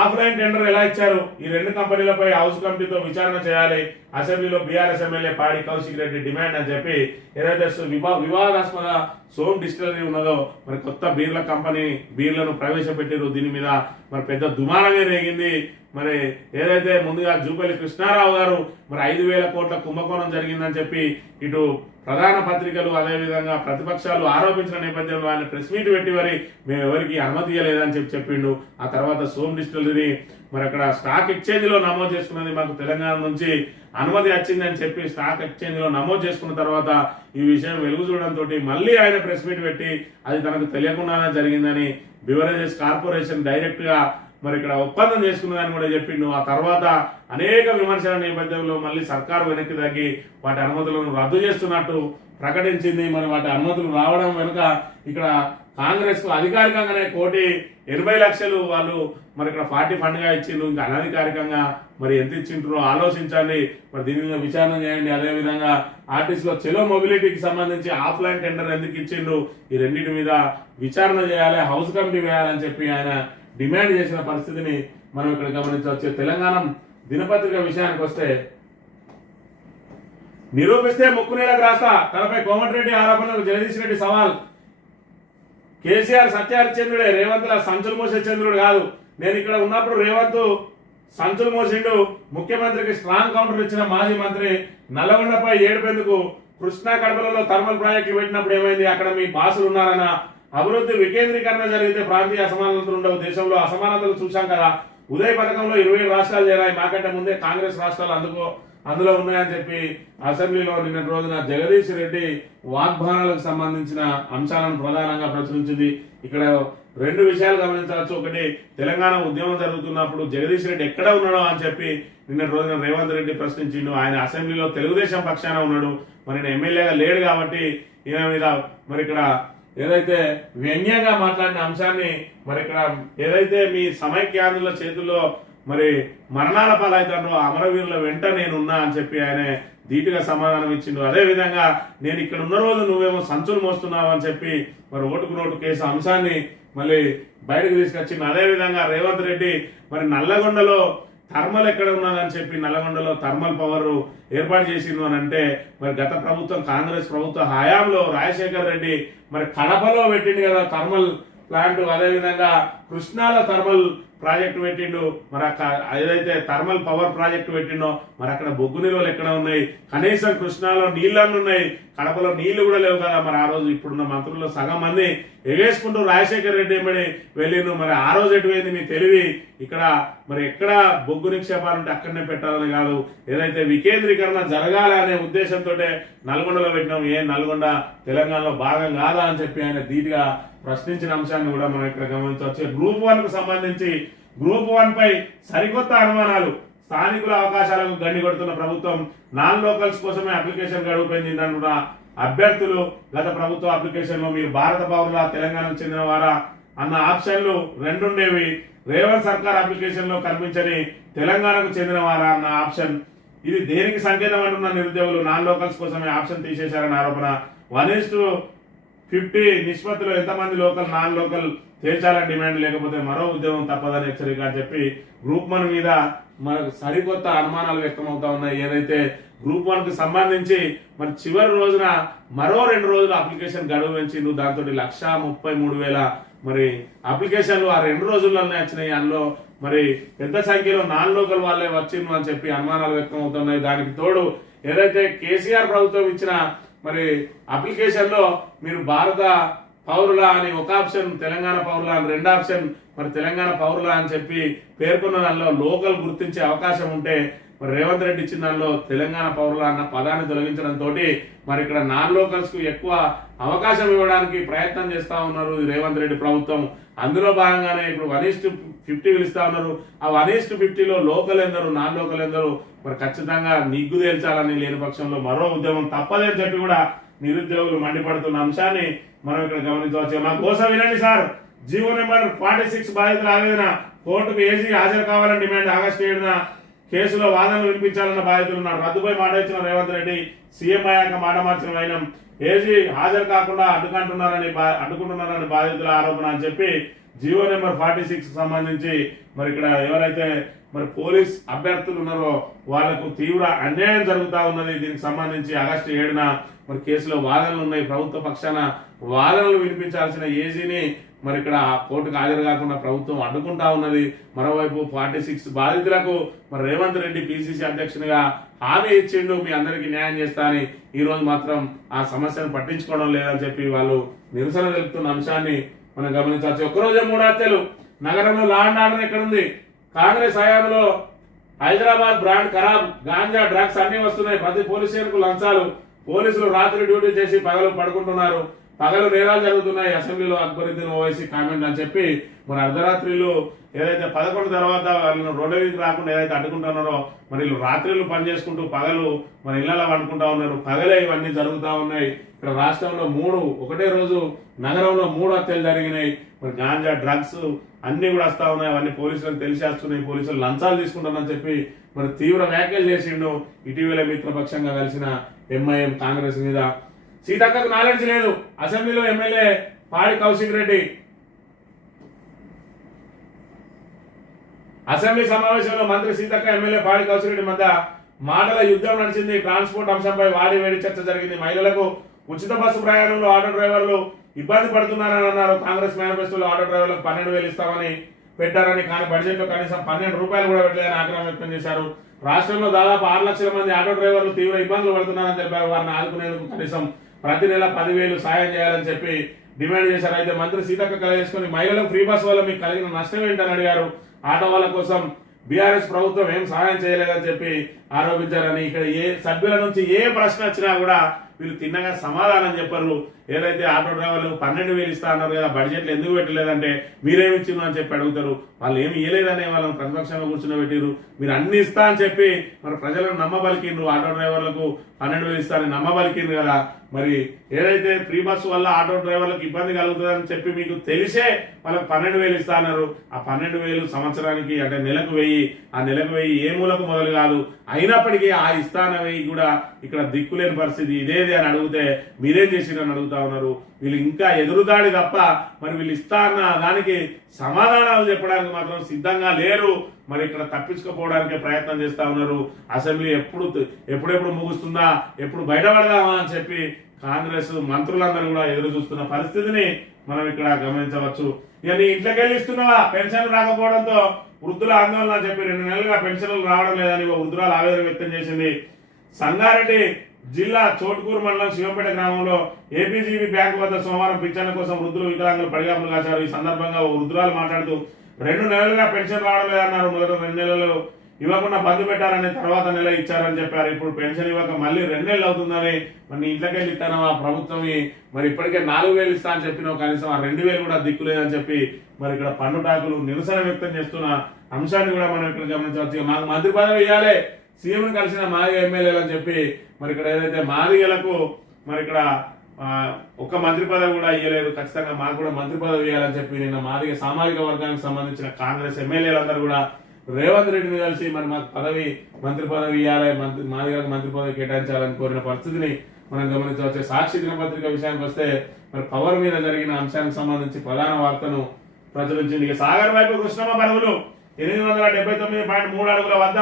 ఆఫ్లైన్ టెండర్ ఎలా ఇచ్చారు? ఈ 2 కంపెనీలపై హౌస్ కమిటీతో విచారణ చేయాలి. అసెంబ్లీలో బీఆర్ఎస్ ఎమ్మెల్యే పాడి కౌశిక్ రెడ్డి డిమాండ్ అని చెప్పి ఏదైతే వివాదాస్పద సోమ్ డిస్టిలరీ ఉన్నదో మరి కొత్త బీర్ల కంపెనీ బీర్లను ప్రవేశపెట్టారు. దీని మీద మరి పెద్ద దుమారమే రేగింది. మరి ఏదైతే ముందుగా జూపల్లి కృష్ణారావు గారు మరి 5,000 కోట్ల కుంభకోణం జరిగిందని చెప్పి ఇటు ప్రధాన పత్రికలు అదేవిధంగా ప్రతిపక్షాలు ఆరోపించిన నేపథ్యంలో ఆయన ప్రెస్ మీట్ పెట్టి మరి మేము ఎవరికి అనుమతి ఇవ్వలేదని చెప్పిండు. ఆ తర్వాత సోమ్ డిస్టిలరీ మరి అక్కడ స్టాక్ ఎక్స్చేంజ్ లో నమోదు చేసుకున్నది. మాకు తెలంగాణ నుంచి అనుమతి వచ్చిందని చెప్పి స్టాక్ ఎక్స్చేంజ్ లో నమోదు చేసుకున్న తర్వాత ఈ విషయం వెలుగు చూడడంతో మళ్ళీ ఆయన ప్రెస్ మీట్ పెట్టి అది తనకు తెలియకుండానే జరిగిందని బివరేజెస్ కార్పొరేషన్ డైరెక్ట్ గా మరి ఇక్కడ ఒప్పందం చేసుకున్నదని కూడా చెప్పిండు. ఆ తర్వాత అనేక విమర్శల నేపథ్యంలో మళ్ళీ సర్కారు వెనక్కి తగ్గి వాటి అనుమతులను రద్దు చేస్తున్నట్టు ప్రకటించింది. మరి వాటి అనుమతులు రావడం వెనుక ఇక్కడ కాంగ్రెస్ కు అధికారికంగానే 1,80,00,000 వాళ్ళు మరి ఇక్కడ 40 ఫండ్ గా ఇచ్చిండ్రు. ఇంకా అనధికారికంగా మరి ఎంత ఇచ్చిండ్రో ఆలోచించండి. మరి దీని మీద విచారణ చేయండి. అదేవిధంగా ఆర్టీసీలో చెలో మొబిలిటీకి సంబంధించి ఆఫ్లైన్ టెండర్ ఎందుకు ఇచ్చిండ్రు? ఈ రెండింటి మీద విచారణ చేయాలి, హౌస్ కమిటీ వేయాలని చెప్పి ఆయన డిమాండ్ చేసిన పరిస్థితిని మనం ఇక్కడ గమనించవచ్చు. తెలంగాణ దినపత్రిక విషయానికి వస్తే నిరూపిస్తే ముక్కునేలకు రాస్తా తనపై కోమటిరెడ్డి ఆరోపణలకు జగదీష్ రెడ్డి సవాల్. కేసీఆర్ సత్యహరిచంద్రుడే, రేవంత్ లా సంచులు మోసే చంద్రుడు కాదు. నేను ఇక్కడ ఉన్నప్పుడు రేవంత్ సంచులు మోసిండు. ముఖ్యమంత్రికి స్ట్రాంగ్ కౌంటర్ ఇచ్చిన మాజీ మంత్రి నల్లగొండపై ఏడుపెందుకు? కృష్ణా కడపలలో థర్మల్ ప్రాజెక్టులు పెట్టినప్పుడు ఏమైంది? అక్కడ మీ బాసులు ఉన్నారన్న. అభివృద్ధి వికేంద్రీకరణ జరిగితే ప్రాంతీయ అసమానతలు ఉండవు. దేశంలో అసమానతలు చూశాం కదా. ఉదయ్ పథకంలో 27 రాష్ట్రాలు చేరాయి. మాకంటే ముందే కాంగ్రెస్ రాష్ట్రాలు అందులో ఉన్నాయని చెప్పి అసెంబ్లీలో నిన్నటి రోజున జగదీష్ రెడ్డి వాగ్బానాలకు సంబంధించిన అంశాలను ప్రధానంగా ప్రచురించింది. ఇక్కడ 2 విషయాలు గమనించవచ్చు. ఒకటి, తెలంగాణ ఉద్యమం జరుగుతున్నప్పుడు జగదీష్ రెడ్డి ఎక్కడ ఉన్నాడో అని చెప్పి నిన్నటి రోజున రేవంత్ రెడ్డి ప్రశ్నించిండు. ఆయన అసెంబ్లీలో తెలుగుదేశం పక్షాన ఉన్నాడు. మరి ఎమ్మెల్యేగా లేడు కాబట్టి ఈయన మీద మరి ఇక్కడ ఏదైతే వ్యంగ్యంగా మాట్లాడిన అంశాన్ని మరి ఇక్కడ ఏదైతే మీ సమైక్యాంధ్రుల చేతుల్లో మరి మరణాల పాలవుతారో అమరవీరుల వెంట నేనున్నా అని చెప్పి ఆయన ధీటుగా సమాధానం ఇచ్చిండు. అదే విధంగా నేను ఇక్కడ ఉన్న రోజు నువ్వేమో సంచులు మోస్తున్నావు అని చెప్పి మరి ఓటుకు నోటు కేసు అంశాన్ని మళ్ళీ బయటకు తీసుకొచ్చిండు. అదే విధంగా రేవంత్ రెడ్డి మరి నల్లగొండలో థర్మల్ ఎక్కడ ఉన్నదని చెప్పి నల్లగొండలో థర్మల్ పవర్ ఏర్పాటు చేసిండు అని అంటే మరి గత ప్రభుత్వం కాంగ్రెస్ ప్రభుత్వ హయాంలో రాజశేఖర్ రెడ్డి మరి కడపలో పెట్టిండు కదా థర్మల్ ప్లాంట్. అదేవిధంగా కృష్ణాలో థర్మల్ ప్రాజెక్టు పెట్టిండు. మరి ఏదైతే థర్మల్ పవర్ ప్రాజెక్టు పెట్టిండో మరి అక్కడ బొగ్గు నిల్వలు ఎక్కడ ఉన్నాయి? కనీసం కృష్ణాలో నీళ్ళన్నీ ఉన్నాయి, కడపలో నీళ్లు కూడా లేవు కదా. మరి ఆ రోజు ఇప్పుడున్న మంత్రుల్లో సగం మంది ఎగేసుకుంటూ రాజశేఖర్ రెడ్డి ఏమని వెళ్ళిండు. మరి ఆ రోజు ఎటువైంది మీ తెలివి? ఇక్కడ మరి ఎక్కడ బొగ్గు నిక్షేపాలు ఉంటే అక్కడనే పెట్టాలని కాదు, ఏదైతే వికేంద్రీకరణ జరగాలి అనే ఉద్దేశంతో నల్గొండలో పెట్టినాం. నల్గొండ తెలంగాణలో భాగం కాదా అని చెప్పి ఆయన ధీటుగా ప్రశ్నించిన అంశాన్ని కూడా మనం ఇక్కడ గమనించవచ్చు. గ్రూప్ 1 కు సంబంధించి గ్రూప్ 1 పై సరికొత్త అనుమానాలు. స్థానికుల అవకాశాలకు గండి కొడుతున్న ప్రభుత్వం నాన్ లోకల్స్ కోసమే అప్లికేషన్ గడువు పెంచిందన్న అభ్యర్థులు గత ప్రభుత్వ అప్లికేషన్ లో మీరు భారత పౌరుల తెలంగాణకు చెందిన వారా అన్న ఆప్షన్లు 2 ఉండేవి. రేవంత్ సర్కార్ అప్లికేషన్ లో కనిపించని తెలంగాణకు చెందిన వారా అన్న ఆప్షన్. ఇది దేనికి సంకేతం అంటున్న నిరుద్యోగులు నాన్ లోకల్స్ కోసమే ఆప్షన్ తీసేశారన్న ఆరోపణ. 1:50 నిష్పత్తిలో ఎంతమంది లోకల్ నాన్ లోకల్ తేల్చాలని డిమాండ్, లేకపోతే మరో ఉద్యమం తప్పదని హెచ్చరిక అని చెప్పి గ్రూప్ 1 మీద మనకు సరికొత్త అనుమానాలు వ్యక్తమవుతా ఉన్నాయి. ఏదైతే గ్రూప్ 1 కు సంబంధించి మరి చివరి రోజున మరో 2 రోజులు అప్లికేషన్ గడువు పెంచిండు. దాంతో 1,33,000 మరి అప్లికేషన్లు ఆ 2 రోజుల్లోనే వచ్చినాయి. అందులో మరి పెద్ద సంఖ్యలో నాన్ లోకల్ వాళ్ళే వచ్చిండ్రు అని చెప్పి అనుమానాలు వ్యక్తం అవుతున్నాయి. దానికి తోడు ఏదైతే కేసీఆర్ ప్రభుత్వం ఇచ్చిన మరి అప్లికేషన్ లో మీరు భారత పౌరుల అని ఒక ఆప్షన్, తెలంగాణ పౌరుల అని 2 ఆప్షన్, మరి తెలంగాణ పౌరుల అని చెప్పి పేర్కొన్న దానిలో లోకల్ గుర్తించే అవకాశం ఉంటే మరి రేవంత్ రెడ్డి ఇచ్చిన దానిలో తెలంగాణ పౌరుల అన్న పదాన్ని తొలగించడంతో మరి ఇక్కడ నాన్ లోకల్స్ కు ఎక్కువ అవకాశం ఇవ్వడానికి ప్రయత్నం చేస్తా ఉన్నారు రేవంత్ రెడ్డి ప్రభుత్వం. అందులో భాగంగానే ఇప్పుడు 1:50 పిలుస్తా ఉన్నారు. ఆ 1:50లో లోకల్ ఎందరు నాన్ లోకల్ ఎందరు మరి ఖచ్చితంగా నిగ్గు తేల్చాలని లేని పక్షంలో మరో ఉద్యమం తప్పదని చెప్పి కూడా నిరుద్యోగులు మండిపడుతున్న అంశాన్ని మనం ఇక్కడ గమనించవచ్చు. మా కోసం వినండి సార్. జీవో నెంబర్ 46 బాధితుల ఆవేదన. కోర్టుకు ఏసీ హాజరు కావాలని డిమాండ్. ఆగస్టు 7న కేసులో వాదనలు వినిపించాలన్న బాధ్యతలు ఉన్నాడు. రద్దుపై మాట ఇచ్చిన రేవంత్ రెడ్డి సీఎం అయ్యాక మాట మార్చిన వైనం ఏజీ హాజరు కాకుండా అడ్డుకుంటున్నారని బాధితుల ఆరోపణ అని చెప్పి జీవో నెంబర్ 46 సంబంధించి మరి ఇక్కడ ఎవరైతే మరి పోలీస్ అభ్యర్థులు ఉన్నారో వాళ్లకు తీవ్ర అన్యాయం జరుగుతా ఉన్నది. దీనికి సంబంధించి ఆగస్టు 7న మరి కేసులో వాదనలు ఉన్నాయి. ప్రభుత్వ పక్షాన వాదనలు వినిపించాల్సిన ఏజీని మరి ఇక్కడ కోర్టుకు హాజరు కాకుండా ప్రభుత్వం అడ్డుకుంటా ఉన్నది. మరోవైపు 46 బాధితులకు మరి రేవంత్ రెడ్డి పిసిసి అధ్యక్షునిగా హామీ ఇచ్చిండు, మీ అందరికీ న్యాయం చేస్తా అని. ఈ రోజు మాత్రం ఆ సమస్యను పట్టించుకోవడం లేదని చెప్పి వాళ్ళు నిరసన తెలుపుతున్న అంశాన్ని మనం గమనించవచ్చు. ఒక్కరోజే 3 హత్యలు. నగరంలో లా అండ్ ఆర్డర్ ఎక్కడుంది? కాంగ్రెస్ హయాంలో హైదరాబాద్ బ్రాండ్ ఖరాబ్, గాంజా, డ్రగ్స్ అన్ని వస్తున్నాయి. ప్రతి పోలీస్ స్టేషన్కు లంచాలు. పోలీసులు రాత్రి డ్యూటీ చేసి పగలు పడుకుంటున్నారు. పగలు నేరాలు జరుగుతున్నాయి. అసెంబ్లీలో అక్బరుద్దీన్ ఓవైసీ కామెంట్ అని చెప్పి మరి అర్ధరాత్రిలో ఏదైతే 11 తర్వాత వాళ్ళని రోడ్డు మీదకి రాకుండా ఏదైతే అడ్డుకుంటున్నారో మరి వీళ్ళు రాత్రిళ్ళు పని చేసుకుంటూ పగలు మరి ఇళ్లలో వండుకుంటా ఉన్నారు. పగలే ఇవన్నీ జరుగుతూ ఉన్నాయి. ఇక్కడ రాష్ట్రంలో ఒకటే రోజు నగరంలో 3 హత్యలు జరిగినాయి. మరి గాంజా, డ్రగ్స్ అన్ని కూడా వస్తా ఉన్నాయి. అవన్నీ పోలీసులకు తెలిసేస్తున్నాయి. పోలీసులు లంచాలు తీసుకుంటారని చెప్పి మరి తీవ్ర వ్యాఖ్యలు చేసిండు ఇటీవల మిత్రపక్షంగా కలిసిన ఎంఐఎం కాంగ్రెస్ మీద. సీతక్కకు నాలెడ్జ్ లేదు. అసెంబ్లీలో ఎమ్మెల్యే పాడి కౌశిక్ రెడ్డి అసెంబ్లీ సమావేశంలో మంత్రి సీతక్క ఎమ్మెల్యే పాడి కౌశిక్ రెడ్డి మధ్య మాటల యుద్ధం నడిచింది. ట్రాన్స్పోర్ట్ అంశంపై వాడి వేడి చర్చ జరిగింది. మహిళలకు ఉచిత బస్సు ప్రయాణంలో ఆటో డ్రైవర్లు ఇబ్బంది పడుతున్నారని అన్నారు. కాంగ్రెస్ మేనిఫెస్టోలో ఆటో డ్రైవర్లకు 12,000 ఇస్తామని పెట్టారని, కానీ బడ్జెట్ లో కనీసం 12 రూపాయలు కూడా పెట్టలేదని ఆగ్రహం వ్యక్తం చేశారు. రాష్ట్రంలో దాదాపు 6 లక్షల మంది ఆటో డ్రైవర్లు తీవ్ర ఇబ్బందులు పడుతున్నారని తెలిపారు. వారిని ఆదుకునేందుకు కనీసం ప్రతి నెల 10,000 సాయం చేయాలని చెప్పి డిమాండ్ చేశారు. అయితే మంత్రి సీతక్క కలగేసుకుని మహిళలకు ఫ్రీ బస్ వల్ల మీకు కలిగిన నష్టం ఏంటని అడిగారు. ఆటో వాళ్ళ కోసం బీఆర్ఎస్ ప్రభుత్వం ఏం సహాయం చేయలేదని చెప్పి ఆరోపించారని, ఇక్కడ ఏ సభ్యుల నుంచి ఏ ప్రశ్న వచ్చినా కూడా వీళ్ళు తిన్నగా సమాధానం చెప్పరు. ఏదైతే ఆటో డ్రైవర్లు 12,000 ఇస్తా అన్నారు కదా, బడ్జెట్లు ఎందుకు పెట్టలేదంటే మీరేమి ఇచ్చిండ్రు అని చెప్పి అడుగుతారు. వాళ్ళు ఏమి ఇవ్వలేదనే వాళ్ళని ప్రతిపక్షంలో కూర్చుని మీరు అన్ని ఇస్తా అని చెప్పి మరి ప్రజలను నమ్మబలికిండ్రు. ఆటో డ్రైవర్లకు 12,000 ఇస్తారని నమ్మబలికిండ్రు కదా. మరి ఏదైతే ఫ్రీ బస్సు వల్ల ఆటో డ్రైవర్లకు ఇబ్బంది కలుగుతుందని చెప్పి మీకు తెలిసే వాళ్ళకి 12,000 ఇస్తా అన్నారు. ఆ 12,000 సంవత్సరానికి అంటే నెలకు 1,000, ఆ నెలకు 1,000 ఏ మూలకు మొదలు కాదు. అయినప్పటికీ ఆ ఇస్తాన 1,000 కూడా ఇక్కడ దిక్కులేని పరిస్థితి. ఇదేది అని అడిగితే మీరేం చేసిరని అడుగుతా ఉన్నారు. వీళ్ళు ఇంకా ఎదురుదాడి తప్ప మరి వీళ్ళు ఇస్తా అన్న దానికి సమాధానాలు చెప్పడానికి మాత్రం సిద్ధంగా లేరు. మరి ఇక్కడ తప్పించుకోపోవడానికే ప్రయత్నం చేస్తా ఉన్నారు. అసెంబ్లీ ఎప్పుడెప్పుడు ముగుస్తుందా, ఎప్పుడు బయటపడదామా అని చెప్పి కాంగ్రెస్ మంత్రులందరూ కూడా ఎదురు చూస్తున్న పరిస్థితిని మనం ఇక్కడ గమనించవచ్చు. ఇక నీ ఇంట్లోకి వెళ్ళి ఇస్తున్నావా, పెన్షన్ రాకపోవడంతో వృద్ధుల ఆందోళన అని చెప్పి 2 నెలలుగా పెన్షన్లు రావడం లేదని వృద్ధురాలు ఆవేదన వ్యక్తం చేసింది. సంగారెడ్డి జిల్లా చోటుకూరు మండలం శివంపేట గ్రామంలో ఏపీజీబీ బ్యాంకు వద్ద సోమవారం పింఛన్ల కోసం వృద్ధులు వికలాంగులు పడిగాపులు కాశారు. ఈ సందర్భంగా వృద్ధురాలు మాట్లాడుతూ 2 నెలలుగా పెన్షన్ రావడం లేదన్నారు. మొదట 2 నెలలు ఇవ్వకుండా బంద్ పెట్టారని, తర్వాత నెల ఇచ్చారని చెప్పారు. ఇప్పుడు పెన్షన్ ఇవ్వక మళ్ళీ 2 నెలలు అవుతుందని, మరి ఇంట్లోకి వెళ్ళి ఇస్తాను ఆ ప్రభుత్వం మరి ఇప్పటికే 4,000 ఇస్తా అని చెప్పిన కనీసం ఆ 2,000 కూడా దిక్కులేదని చెప్పి మరి ఇక్కడ పండుటాకులు నిరసన వ్యక్తం చేస్తున్న అంశాన్ని కూడా మనం ఇక్కడ గమనించవచ్చు. మాకు మంత్రి పదవి ఇవ్వాలి, సీఎం కలిసిన మాదిగ ఎమ్మెల్యేలు అని చెప్పి మరి ఇక్కడ ఏదైతే మాదిగలకు మరి ఇక్కడ ఒక్క మంత్రి పదవి కూడా ఇవ్వలేదు. ఖచ్చితంగా మాకు కూడా మంత్రి పదవి ఇవ్వాలని చెప్పి నిన్న మాదిగ సామాజిక వర్గానికి సంబంధించిన కాంగ్రెస్ ఎమ్మెల్యేలందరూ కూడా రేవంత్ రెడ్డిని కలిసి మరి మాకు మంత్రి పదవి ఇవ్వాలి, మాదిగలకు మంత్రి పదవి కేటాయించాలని కోరిన పరిస్థితిని మనం గమనించవచ్చు. సాక్షి దినపత్రిక విషయానికి వస్తే మరి పవర్ మీద జరిగిన అంశానికి సంబంధించి ప్రధాన వార్తను ప్రచురించింది. ఇక సాగర్ వైపు కృష్ణమ్మ పరుగులు 879.3 అడుగుల వద్ద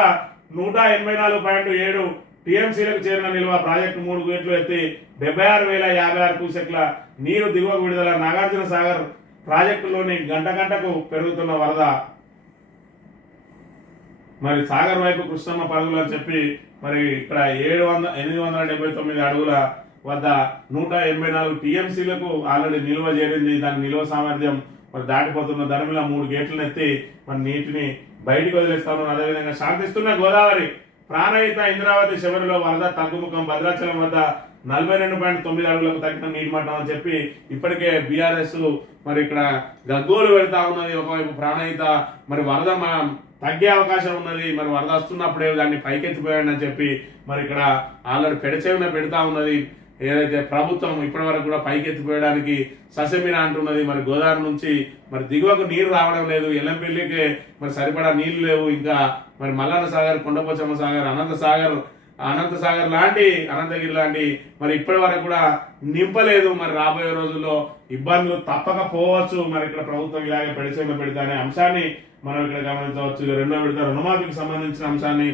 184.7 టీఎంసీలకు చేరిన నిల్వ. ప్రాజెక్టు 3 గేట్లు ఎత్తి 76,056 క్యూసెక్ల నీరు దిగువకు విడుదల. నాగార్జున సాగర్ ప్రాజెక్టులోని గంటకు పెరుగుతున్న వరద. మరి సాగర్ వైపు కృష్ణమ్మ పరుగులు అని చెప్పి మరి ఇక్కడ 879 అడుగుల వద్ద 184 టీఎంసీలకు ఆల్రెడీ నిల్వ చేరింది. దాని నిల్వ సామర్థ్యం మరి దాటిపోతున్న ధరమిలా 3 గేట్లను ఎత్తి మరి నీటిని బయటికి వదిలేస్తాను. అదేవిధంగా శాంతిస్తున్న గోదావరి ప్రాణహిత ఇంద్రావతి శబరిలో వరద తగ్గుముఖం. భద్రాచలం వద్ద 42.9 అడుగులకు తగ్గిన నీటి మట్టం అని చెప్పి ఇప్పటికే బీఆర్ఎస్ మరి ఇక్కడ గగ్గోలు పెడతా ఉన్నది. ఒకవైపు ప్రాణహిత మరి వరద తగ్గే అవకాశం ఉన్నది, మరి వరద వస్తున్నప్పుడే దాన్ని పైకెత్తిపోయాడు అని చెప్పి మరి ఇక్కడ ఆల్రెడీ పెడచెవిన పెడతా ఉన్నది. ఏదైతే ప్రభుత్వం ఇప్పటి వరకు కూడా పైకెత్తిపోయడానికి ససెమినా అంటున్నది. మరి గోదావరి నుంచి మరి దిగువకు నీరు రావడం లేదు, ఎల్లంపల్లికి మరి సరిపడా నీళ్లు లేవు, ఇంకా మరి మల్లన్న సాగర్, కొండపోచమ్మ సాగర్, అనంత సాగర్ లాంటి, అనంతగిరి లాంటి మరి ఇప్పటి వరకు కూడా నింపలేదు. మరి రాబోయే రోజుల్లో ఇబ్బందులు తప్పకపోవచ్చు. మరి ఇక్కడ ప్రభుత్వం ఇలాగే పెడిసేమ పెడతా అనే అంశాన్ని మనం ఇక్కడ గమనించవచ్చు. రెండో విడత రుణమాఫీకి సంబంధించిన అంశాన్ని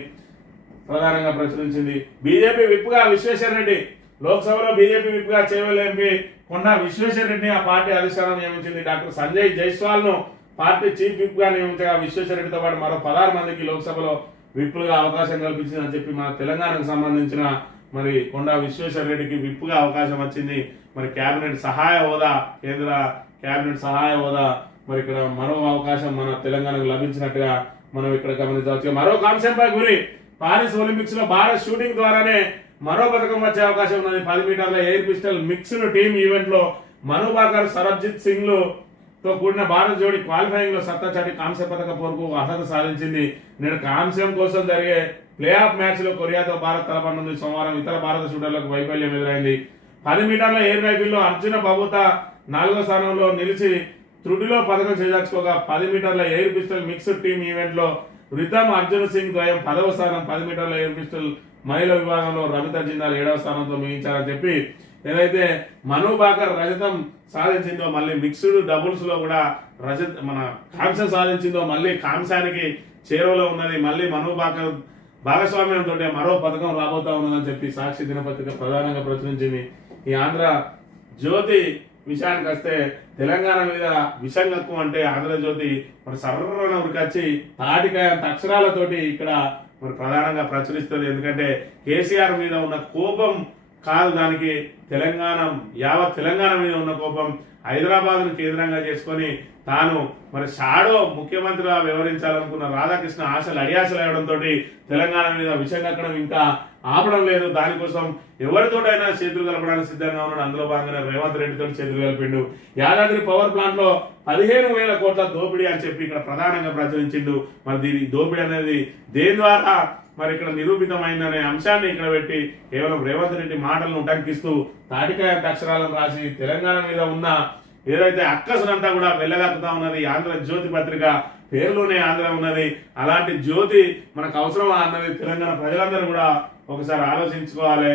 ప్రధానంగా ప్రచురించింది. బీజేపీ విప్గా విశ్వేశ్వర్ రెడ్డి, లోక్సభలో బీజేపీ విప్గా చేవెళ్ల ఎంపీ కొండా విశ్వేశ్వర్ రెడ్డిని ఆ పార్టీ అధిష్టానం నియమించింది. డాక్టర్ సంజయ్ జైస్వాల్ ను పార్టీ చీఫ్ విప్ గా నియమించగా విశ్వేశ్వర్ రెడ్డితో పాటు మరో 16 మందికి లోక్సభలో విప్పులుగా అవకాశం కల్పించిందని చెప్పి మన తెలంగాణకు సంబంధించిన మరి కొండా విశ్వేశ్వర్ రెడ్డికి విప్పుగా అవకాశం వచ్చింది. మరి కేంద్ర కేబినెట్ సహాయ హోదా మరి ఇక్కడ మరో అవకాశం మన తెలంగాణకు లభించినట్టుగా మనం ఇక్కడ గమనించవచ్చు. మరో కాంశంపై గురి, పారిస్ ఒలింపిక్స్ లో భారత్ షూటింగ్ ద్వారానే మరో పథకం వచ్చే అవకాశం ఉన్నది. 10 మీటర్ల air pistol mixed team event లో మను భాకర్, సరబ్జిత్ సింగ్ తో కూడిన భారత్ జోడి క్వాలిఫైయింగ్ లో సత్తా చాటి కాంస్య పథక పోరుకు అర్హత సాధించింది. నేడు కాంస్యం కోసం జరిగే ప్లే ఆఫ్ మ్యాచ్ లో కొరియాతో భారత్ తలపడనుంది. సోమవారం ఇతర భారత షూటర్లకు వైఫల్యం ఎదురైంది. 10 మీటర్ల ఎయిర్ రైఫిల్ లో అర్జున బబుతా 4వ స్థానంలో నిలిచి త్రుటిలో పథకం చేజార్చుకోగా 10 మీటర్ల air pistol mixed team event లో రితమ్, అర్జున్ సింగ్ ద్వయం 10వ స్థానం, 10 మీటర్ల ఎయిర్ పిస్టల్ మహిళల విభాగంలో రమిత జిందాల్ 7వ స్థానంతో ముగించారని చెప్పి ఏదైతే మను భాకర్ రజతం సాధించిందో మళ్ళీ మిక్స్డ్ డబుల్స్ లో కూడా మన కాంస్యం సాధించిందో మళ్ళీ కాంస్యానికి చేరువలో ఉన్నది. మళ్ళీ మను భాకర్ భాగస్వామ్యంతో మరో పథకం రాబోతా ఉన్నదని చెప్పి సాక్షి దినపత్రిక ప్రధానంగా ప్రచురించింది. ఈ ఆంధ్ర జ్యోతి విషయానికి వస్తే తెలంగాణ మీద విషం కక్కువ అంటే ఆంధ్రజ్యోతి మరి సర్వన ఉరికొచ్చి తాటికాయ అక్షరాలతోటి ఇక్కడ మరి ప్రధానంగా ప్రచురిస్తుంది. ఎందుకంటే కేసీఆర్ మీద ఉన్న కోపం కాదు, దానికి యావత్ తెలంగాణ మీద ఉన్న కోపం. హైదరాబాద్ ను కేంద్రంగా చేసుకొని తాను మరి షాడో ముఖ్యమంత్రిగా వ్యవహరించాలనుకున్న రాధాకృష్ణ ఆశలు అడియాశలు అవ్వడంతో తెలంగాణ మీద విషయం కక్కడం ఇంకా ఆపడం లేదు. దానికోసం ఎవరితోటైనా చేతులు కలపడానికి సిద్ధంగా ఉన్నాడు. అందులో భాగంగా రేవంత్ రెడ్డితో చేతులు కలిపిండు. యాదాద్రి పవర్ ప్లాంట్ లో 15,000 కోట్ల దోపిడీ అని చెప్పి ఇక్కడ ప్రధానంగా ప్రచురించిండు. మరి దీని దోపిడీ అనేది దేని ద్వారా మరి ఇక్కడ నిరూపితమైందనే అంశాన్ని ఇక్కడ పెట్టి కేవలం రేవంత్ రెడ్డి మాటలను ఉటంకిస్తూ తాటికాయ అక్షరాలను రాసి తెలంగాణ మీద ఉన్న ఏదైతే అక్కసునంతా కూడా వెళ్ళగక్కుతా ఉన్నది. ఆంధ్ర జ్యోతి పత్రిక పేరులోనే ఆంధ్ర ఉన్నది. అలాంటి జ్యోతి మనకు అవసరమా అన్నది తెలంగాణ ప్రజలందరూ కూడా ఒకసారి ఆలోచించుకోవాలి.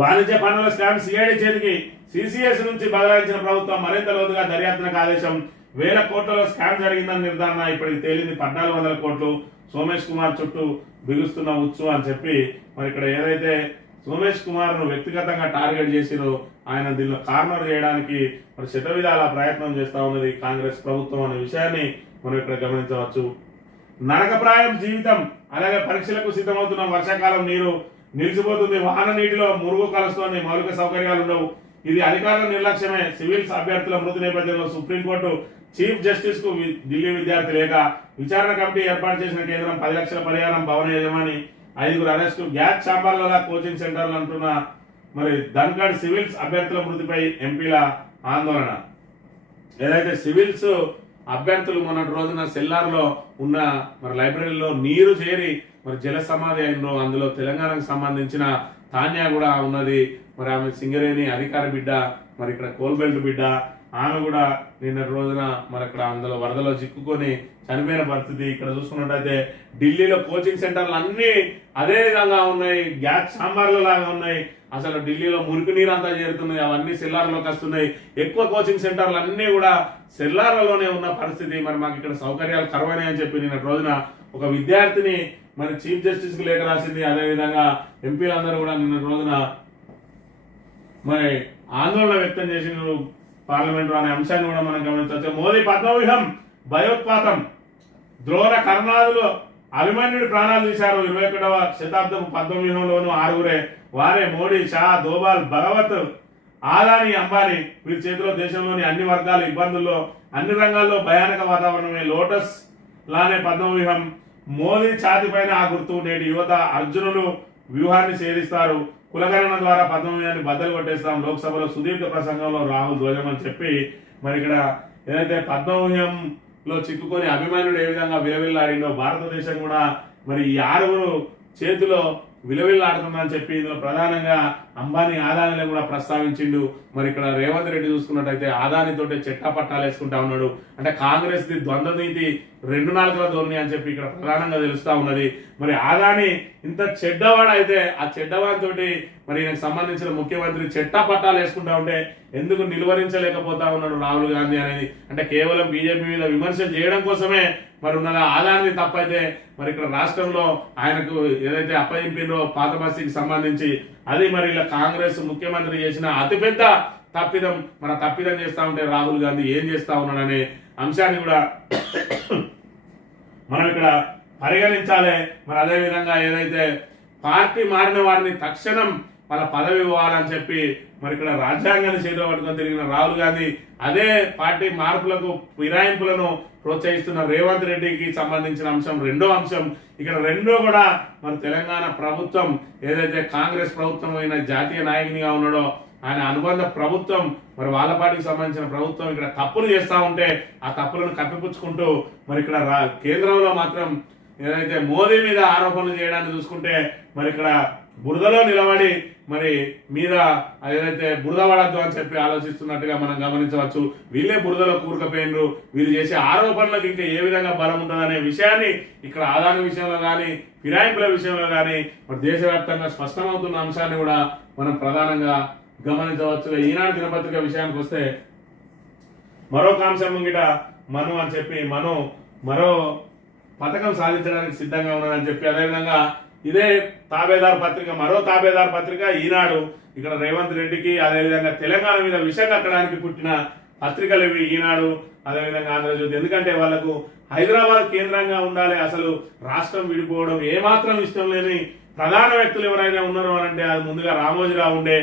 వాణిజ్య పన్నుల స్కామ్ సిఐడి చేతికి, సిసిఎస్ నుంచి బదలాయించిన ప్రభుత్వం మరింత లోతుగా దర్యాప్తునకు ఆదేశం. 1,000 కోట్లలో స్కామ్ జరిగిందని నిర్ధారణ ఇప్పటికి తేలింది. 1,400 కోట్లు సోమేష్ కుమార్ చుట్టూ బిగుస్తున్న ఉచ్చు అని చెప్పి మరి ఇక్కడ ఏదైతే సోమేష్ కుమార్ ను వ్యక్తిగతంగా టార్గెట్ చేసిరో ఆయన దీనిలో కార్నర్ చేయడానికి మరి శతవిధాల ప్రయత్నం చేస్తా ఉన్నది కాంగ్రెస్ ప్రభుత్వం అనే విషయాన్ని మనం ఇక్కడ గమనించవచ్చు. నరకప్రాయం జీవితం, అలాగే పరీక్షలకు సిద్ధమవుతున్న వర్షాకాలం నీరు నిలిచిపోతుంది. వాహన నీటిలో మురుగు కలుస్తోంది, మౌలిక సౌకర్యాలు ఉండవు. ఇది అధికారుల నిర్లక్ష్యమే. సివిల్స్ అభ్యర్థుల మృతి నేపథ్యంలో సుప్రీంకోర్టు చీఫ్ జస్టిస్ కు ఢిల్లీ విద్యార్థి లేఖ. విచారణ కమిటీ ఏర్పాటు చేసిన కేంద్రం 10 లక్షల పరిహారం భవన యజమాని, 5గురు అరెస్టు. గ్యాస్ ఛాంబర్ల కోచింగ్ సెంటర్లు అంటున్న మరి ధన్గఢ్ సివిల్స్ అభ్యర్థుల మృతిపై ఎంపీల ఆందోళన. ఏదైతే సివిల్స్ అభ్యర్థులు మొన్నటి రోజున సెల్లార్లో ఉన్న మరి లైబ్రరీలో నీరు చేరి మరి జల సమాధి అయినో అందులో తెలంగాణకు సంబంధించిన తాన్యా కూడా ఉన్నది. మరి ఆమె సింగరేణి అధికార బిడ్డ, మరి ఇక్కడ కోల్బెల్ట్ బిడ్డ. ఆమె కూడా నిన్నటి రోజున మరి అక్కడ అందులో వరదలో చిక్కుకొని చనిపోయిన పరిస్థితి. ఇక్కడ చూసుకున్నట్టయితే ఢిల్లీలో కోచింగ్ సెంటర్లు అన్ని అదే విధంగా ఉన్నాయి, గ్యాస్ ఛాంబర్లు లాగా ఉన్నాయి. అసలు ఢిల్లీలో మురికి నీరు అంతా చేరుతున్నాయి, అవన్నీ సెల్లార్లోకి వస్తున్నాయి. ఎక్కువ కోచింగ్ సెంటర్లు అన్ని కూడా సెల్లార్లలోనే ఉన్న పరిస్థితి. మరి మాకు ఇక్కడ సౌకర్యాలు కరువైనాయని చెప్పి నిన్నటి రోజున ఒక విద్యార్థిని మరి చీఫ్ జస్టిస్ కు లేఖ రాసింది. అదేవిధంగా ఎంపీలందరూ కూడా నిన్నటి రోజున మరి ఆందోళన వ్యక్తం చేసిన పార్లమెంట్ అనే అంశాన్ని కూడా మనం గమనించవచ్చు. మోదీ పద్మవ్యూహం భయోత్పాతం, ద్రోణ కర్ణాదులు అభిమన్యుడి ప్రాణాలు తీశారు. 21వ శతాబ్దపు పద్మవ్యూహంలోనూ 6గురే. వారే మోడీ, షా, దోబాల్, భగవత్, ఆదాని, అంబానీ. వీరి చేతిలో దేశంలోని అన్ని వర్గాల ఇబ్బందుల్లో అన్ని రంగాల్లో భయానక వాతావరణమే. లోటస్ లానే పద్మవ్యూహం. మోదీ ఛాతి పైన ఆ గుర్తు. నేటి యువత అర్జునులు వ్యూహాన్ని ఛేదిస్తారు. కులగణన ద్వారా పద్మవ్యూహాన్ని బద్దలు కొట్టేస్తాం. లోక్సభలో సుదీర్ఘ ప్రసంగంలో రాహుల్ ధ్వజం అని చెప్పి మరి ఇక్కడ ఏదైతే పద్మవ్యూహంలో చిక్కుకొని అభిమానుడు ఏ విధంగా విలవిల్లాడిందో భారతదేశం కూడా మరి ఈ 6గురు చేతిలో విలువిల్లాడుతుందని చెప్పి ఇందులో ప్రధానంగా అంబానీ ఆదానిని కూడా ప్రస్తావించిండు. మరి ఇక్కడ రేవంత్ రెడ్డి చూసుకున్నట్టయితే ఆదానితోటే చెట్టా పట్టాలు వేసుకుంటా ఉన్నాడు. అంటే కాంగ్రెస్ ది ద్వంద్వ నీతి 2 నాలుగుల ధోరణి అని చెప్పి ఇక్కడ ప్రధానంగా తెలుస్తా ఉన్నది. మరి ఆదాని ఇంత చెడ్డవాడు అయితే ఆ చెడ్డవాడితోటి మరి ఈయనకు సంబంధించిన ముఖ్యమంత్రి చెట్టా పట్టాలు వేసుకుంటా ఉంటే ఎందుకు నిలువరించలేకపోతా ఉన్నాడు రాహుల్ గాంధీ అనేది? అంటే కేవలం బీజేపీ మీద విమర్శలు చేయడం కోసమే మరి ఉన్నదా? ఆదాని తప్పైతే మరి ఇక్కడ రాష్ట్రంలో ఆయనకు ఏదైతే అప్పగింపిందో పాత బస్తీకి సంబంధించి అది మరి ఇలా కాంగ్రెస్ ముఖ్యమంత్రి చేసిన అతిపెద్ద తప్పిదం. మన తప్పిదం చేస్తా ఉంటే రాహుల్ గాంధీ ఏం చేస్తా ఉన్నాడనే అంశాన్ని కూడా మనం ఇక్కడ పరిగణించాలి. మరి అదేవిధంగా ఏదైతే పార్టీ మారిన వారిని తక్షణం వాళ్ళ పదవి ఇవ్వాలని చెప్పి మరి ఇక్కడ రాజ్యాంగాన్ని చేతిలో పట్టుకొని తిరిగిన రాహుల్ గాంధీ అదే పార్టీ మార్పులకు ఫిరాయింపులను ప్రోత్సహిస్తున్న రేవంత్ రెడ్డికి సంబంధించిన అంశం రెండో అంశం. ఇక్కడ రెండో కూడా మరి తెలంగాణ ప్రభుత్వం ఏదైతే కాంగ్రెస్ ప్రభుత్వం అయిన జాతీయ నాయకునిగా ఉన్నాడో ఆయన అనుబంధ ప్రభుత్వం మరి వాళ్ళ పార్టీకి సంబంధించిన ప్రభుత్వం ఇక్కడ తప్పులు చేస్తూ ఉంటే ఆ తప్పులను కప్పిపుచ్చుకుంటూ మరి ఇక్కడ కేంద్రంలో మాత్రం ఏదైతే మోదీ మీద ఆరోపణలు చేయడాన్ని చూసుకుంటే మరి ఇక్కడ బురదలో నిలబడి మరి మీద ఏదైతే బురద పడద్దు అని చెప్పి ఆలోచిస్తున్నట్టుగా మనం గమనించవచ్చు. వీళ్ళే బురదలో కూరుకుపోయినరు. వీళ్ళు చేసే ఆరోపణలకు ఇంకా ఏ విధంగా బలం ఉంటుందనే విషయాన్ని ఇక్కడ ఆదాయ విషయంలో కానీ ఫిరాయింపుల విషయంలో కానీ మరి దేశవ్యాప్తంగా స్పష్టమవుతున్న అంశాన్ని కూడా మనం ప్రధానంగా గమనించవచ్చు. ఈనాడు దినపత్రిక విషయానికి వస్తే మరొక అంశం ముంగిట మను అని చెప్పి మరో పథకం సాధించడానికి సిద్ధంగా ఉన్నదని చెప్పి అదేవిధంగా ఇదే తాబేదార్ పత్రిక మరో తాబేదార్ పత్రిక ఈనాడు ఇక్కడ రేవంత్ రెడ్డికి అదేవిధంగా తెలంగాణ మీద విషం కక్కడానికి పుట్టిన పత్రికలు ఇవి ఈనాడు అదేవిధంగా ఆంధ్రజ్యోతి. ఎందుకంటే వాళ్ళకు హైదరాబాద్ కేంద్రంగా ఉండాలి, అసలు రాష్ట్రం విడిపోవడం ఏమాత్రం ఇష్టం లేని ప్రధాన వ్యక్తులు ఎవరైనా ఉన్నారో అంటే అది ముందుగా రామోజీరావు ఉండే,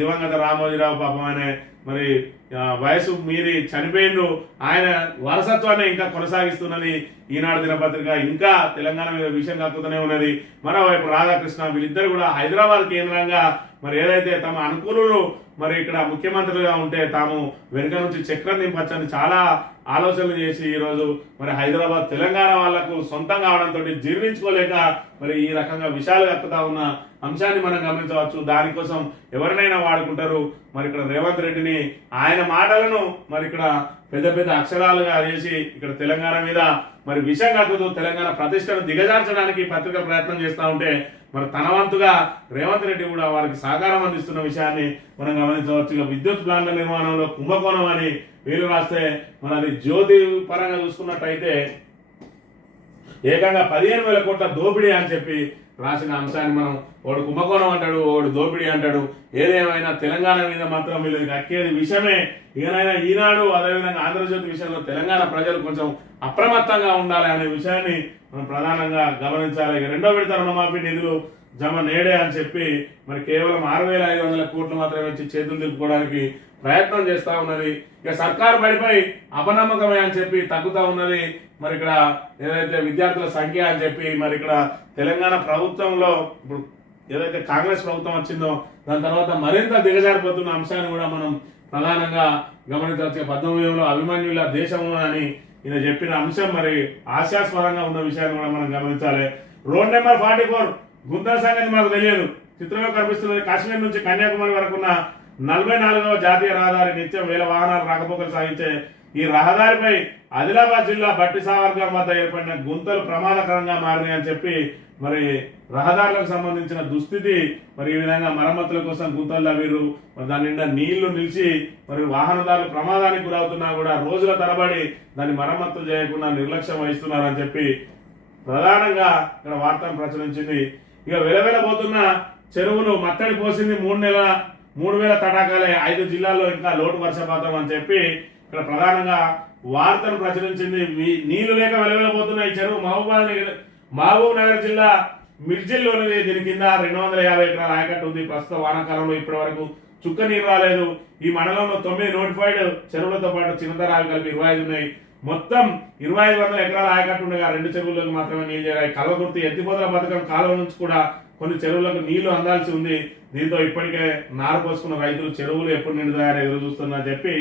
దివంగత రామోజీరావు పాపం ఆయన మరి వయసు మీరి చనిపోయిండ్రు. ఆయన వారసత్వాన్ని ఇంకా కొనసాగిస్తున్నది ఈనాడు దినపత్రిక. ఇంకా తెలంగాణ మీద విషయం కక్కుతూనే ఉన్నది. మరోవైపు రాధాకృష్ణ వీళ్ళిద్దరు కూడా హైదరాబాద్ కేంద్రంగా మరి ఏదైతే తమ అనుకూలులు మరి ఇక్కడ ముఖ్యమంత్రులుగా ఉంటే తాము వెనుక నుంచి చక్రం దింపచ్చని చాలా ఆలోచనలు చేసి ఈరోజు మరి హైదరాబాద్ తెలంగాణ వాళ్లకు సొంతం కావడంతో జీర్ణించుకోలేక మరి ఈ రకంగా విషయాలు కక్కుతా ఉన్న అంశాన్ని మనం గమనించవచ్చు. దానికోసం ఎవరినైనా వాడుకుంటారు. మరి ఇక్కడ రేవంత్ రెడ్డిని ఆయన మాటలను మరి ఇక్కడ పెద్ద పెద్ద అక్షరాలుగా చేసి ఇక్కడ తెలంగాణ మీద మరి విషయం కక్కుతూ తెలంగాణ ప్రతిష్టను దిగజార్చడానికి పత్రిక ప్రయత్నం చేస్తూ ఉంటే మరి తన వంతుగా రేవంత్ రెడ్డి కూడా వారికి సహకారం అందిస్తున్న విషయాన్ని మనం గమనించవచ్చు. ఇక విద్యుత్ ప్లాంట్ల నిర్మాణంలో కుంభకోణం అని వీళ్ళు రాస్తే మన అది జ్యోతి పరంగా చూసుకున్నట్టయితే ఏకంగా 15,000 కోట్ల దోపిడీ అని చెప్పి రాసిన అంశాన్ని మనం వాడు కుంభకోణం అంటాడు, వాడు దోపిడీ అంటాడు. ఏదేమైనా తెలంగాణ మీద మాత్రం వీళ్ళకి అక్కేది విషయమే. ఇకనైనా ఈనాడు అదేవిధంగా ఆంధ్రజ్యోతి విషయంలో తెలంగాణ ప్రజలు కొంచెం అప్రమత్తంగా ఉండాలి అనే విషయాన్ని మనం ప్రధానంగా గమనించాలి. రెండో విడత రుణమాఫీ నిధులు జమ నేడే అని చెప్పి మరి కేవలం 6,500 కోట్లు మాత్రమే ఇచ్చి చేతులు తిప్పుకోవడానికి ప్రయత్నం చేస్తా ఉన్నది. ఇక సర్కారు బడిపై అపనమ్మకమే అని చెప్పి తగ్గుతా ఉన్నది. మరి ఇక్కడ ఏదైతే విద్యార్థుల సంఖ్య అని చెప్పి మరి ఇక్కడ తెలంగాణ ప్రభుత్వంలో ఇప్పుడు ఏదైతే కాంగ్రెస్ ప్రభుత్వం వచ్చిందో దాని తర్వాత మరింత దిగజారిపోతున్న అంశాన్ని కూడా మనం ప్రధానంగా గమనించవచ్చు. 19లో అభిమన్యుల దేశము అని ఈయన చెప్పిన అంశం మరి ఆశాస్పదంగా ఉన్న విషయాన్ని కూడా మనం గమనించాలి. రోడ్ నెంబర్ 44 గుంతల సంగతి మాకు తెలియదు. చిత్రంలో కనిపిస్తున్నది కాశ్మీర్ నుంచి కన్యాకుమారి వరకు ఉన్న 44వ జాతీయ రహదారి. నిత్యం వేల వాహనాలు రాకపోకలు సాగించే ఈ రహదారిపై ఆదిలాబాద్ జిల్లా బట్టి సావర్గర్ వద్ద ఏర్పడిన గుంతలు ప్రమాదకరంగా మారినాయని చెప్పి మరి రహదారులకు సంబంధించిన దుస్థితి మరి ఈ విధంగా మరమ్మతుల కోసం గుంతలు తవ్విరు. మరి దాని నిండా నీళ్లు నిలిచి మరి వాహనదారులు ప్రమాదానికి గురవుతున్నా కూడా రోజుల తరబడి దాన్ని మరమ్మతులు చేయకుండా నిర్లక్ష్యం వహిస్తున్నారని చెప్పి ప్రధానంగా ఇక్కడ వార్తను ప్రచురించింది. ఇక వెలవెలబోతున్న చెరువులు మత్తడి పోసింది 3,000 తటాకాలే 5 జిల్లాల్లో ఇంకా లోటు వర్షపాతం అని చెప్పి ఇక్కడ ప్రధానంగా వార్తను ప్రచురించింది. నీళ్లు లేక వెలవెలబోతున్న ఈ చెరువు మహబూబ్ నగర్ జిల్లా మిర్జిల్లోనిది. దీని కింద 250 ఎకరాల ఆయకట్టు ఉంది. ప్రస్తుత వానాకాలంలో ఇప్పటి వరకు చుక్క నీరు రాలేదు. ఈ మండలంలో 9 నోటిఫైడ్ చెరువులతో పాటు చిన్నతరాలు కలిపి 25 ఉన్నాయి. మొత్తం 2,500 ఎకరాల ఆయకట్టు ఉండగా 2 చెరువులకు మాత్రమే నీళ్లు చేరాయి. కల్వకుర్తి ఎత్తిపోతల పథకం కాలువ నుంచి కూడా కొన్ని చెరువులకు నీళ్లు అందాల్సి ఉంది. దీంతో ఇప్పటికే నారు పోసుకున్న రైతులు చెరువులు ఎప్పుడు నిండుతాయని ఎదురు చూస్తున్నా చెప్పి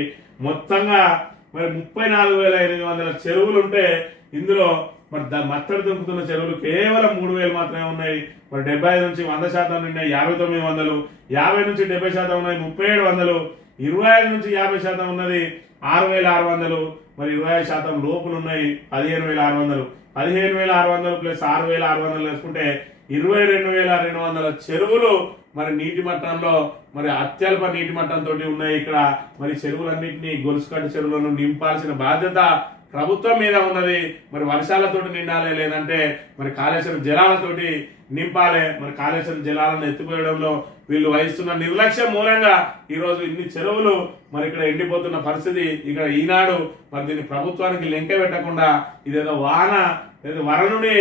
మొత్తంగా మరి 34,800 చెరువులు ఉంటే ఇందులో మరి మత్తడి దుంకుతున్న చెరువులు కేవలం 3,000 మాత్రమే ఉన్నాయి. మరి 75 నుంచి 100% ఉన్నాయి 5,900, 50 నుంచి 70% ఉన్నాయి 3,700, 25 నుంచి 50% ఉన్నది 6,600, మరి 25% లోపులు ఉన్నాయి 15,600. 15,600 ప్లస్ 6,600 వేసుకుంటే 22,200 చెరువులు మరి నీటి మట్టంలో మరి అత్యల్ప నీటి మట్టంతో ఉన్నాయి. ఇక్కడ మరి చెరువులన్నింటినీ గొలుసుకట్టు చెరువులను నింపాల్సిన బాధ్యత ప్రభుత్వం మీద ఉన్నది. మరి వర్షాలతోటి నిండాలి, లేదంటే మరి కాళేశ్వరం జలాలతోటి నింపాలి. మరి కాళేశ్వరం జలాలను ఎత్తిపోయడంలో వీళ్ళు వహిస్తున్న నిర్లక్ష్యం మూలంగా ఈరోజు ఇన్ని చెరువులు మరి ఇక్కడ ఎండిపోతున్న పరిస్థితి. ఇక్కడ ఈనాడు మరి దీన్ని ప్రభుత్వానికి లెంక పెట్టకుండా ఇదేదో వాన లేదా వరుణుడి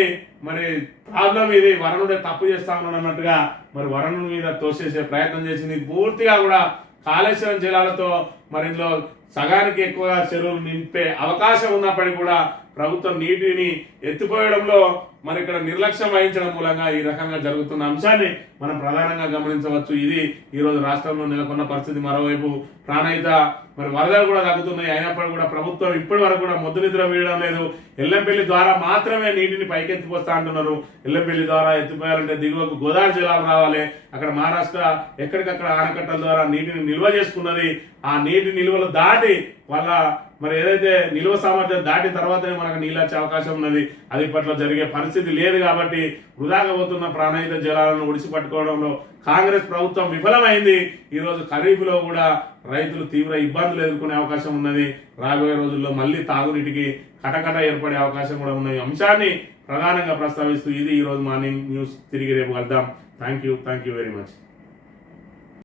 మరి ప్రాబ్లం, ఇది వరుణుడే తప్పు చేస్తా ఉన్నాడు అన్నట్టుగా మరి వరుణుడి మీద తోసేసే ప్రయత్నం చేసింది. పూర్తిగా కూడా కాళేశ్వరం జలాలతో మరి ఇందులో సగానికి ఎక్కువగా చెరువులు నింపే అవకాశం ఉన్నప్పటికీ కూడా ప్రభుత్వం నీటిని ఎత్తిపోయడంలో మరి ఇక్కడ నిర్లక్ష్యం వహించడం మూలంగా ఈ రకంగా జరుగుతున్న అంశాన్ని మనం ప్రధానంగా గమనించవచ్చు. ఇది ఈరోజు రాష్ట్రంలో నెలకొన్న పరిస్థితి. మరోవైపు ప్రాణహిత మరి వరదలు కూడా తగ్గుతున్నాయి. అయినప్పటికీ కూడా ప్రభుత్వం ఇప్పటి వరకు కూడా మొద్దు నిద్ర వీయడం లేదు. ఎల్లంపల్లి ద్వారా మాత్రమే నీటిని పైకెత్తిపోస్తా అంటున్నారు. ఎల్లంపల్లి ద్వారా ఎత్తిపోయాలంటే దిగువకు గోదావరి జలాలు రావాలి. అక్కడ మహారాష్ట్ర ఎక్కడికక్కడ ఆనకట్టల ద్వారా నీటిని నిల్వ చేసుకున్నది. ఆ నీటి నిల్వలు దాటి వాళ్ళ మరి ఏదైతే నిల్వ సామర్థ్యం దాటిన తర్వాతనే మనకు నీళ్ళు వచ్చే అవకాశం ఉన్నది. అది ఇప్పట్లో జరిగే పరిస్థితి లేదు. కాబట్టి వృధాగా పోతున్న ప్రాణహిత జలాలను ఒడిసిపట్టుకోవడంలో కాంగ్రెస్ ప్రభుత్వం విఫలమైంది. ఈరోజు ఖరీఫ్లో కూడా రైతులు తీవ్ర ఇబ్బందులు ఎదుర్కొనే అవకాశం ఉన్నది. రాబోయే రోజుల్లో మళ్ళీ తాగునీటికి కటకట ఏర్పడే అవకాశం కూడా ఉన్న అంశాన్ని ప్రధానంగా ప్రస్తావిస్తూ ఇది ఈరోజు మార్నింగ్ న్యూస్. తిరిగి రేపు కలుద్దాం. Thank you very much.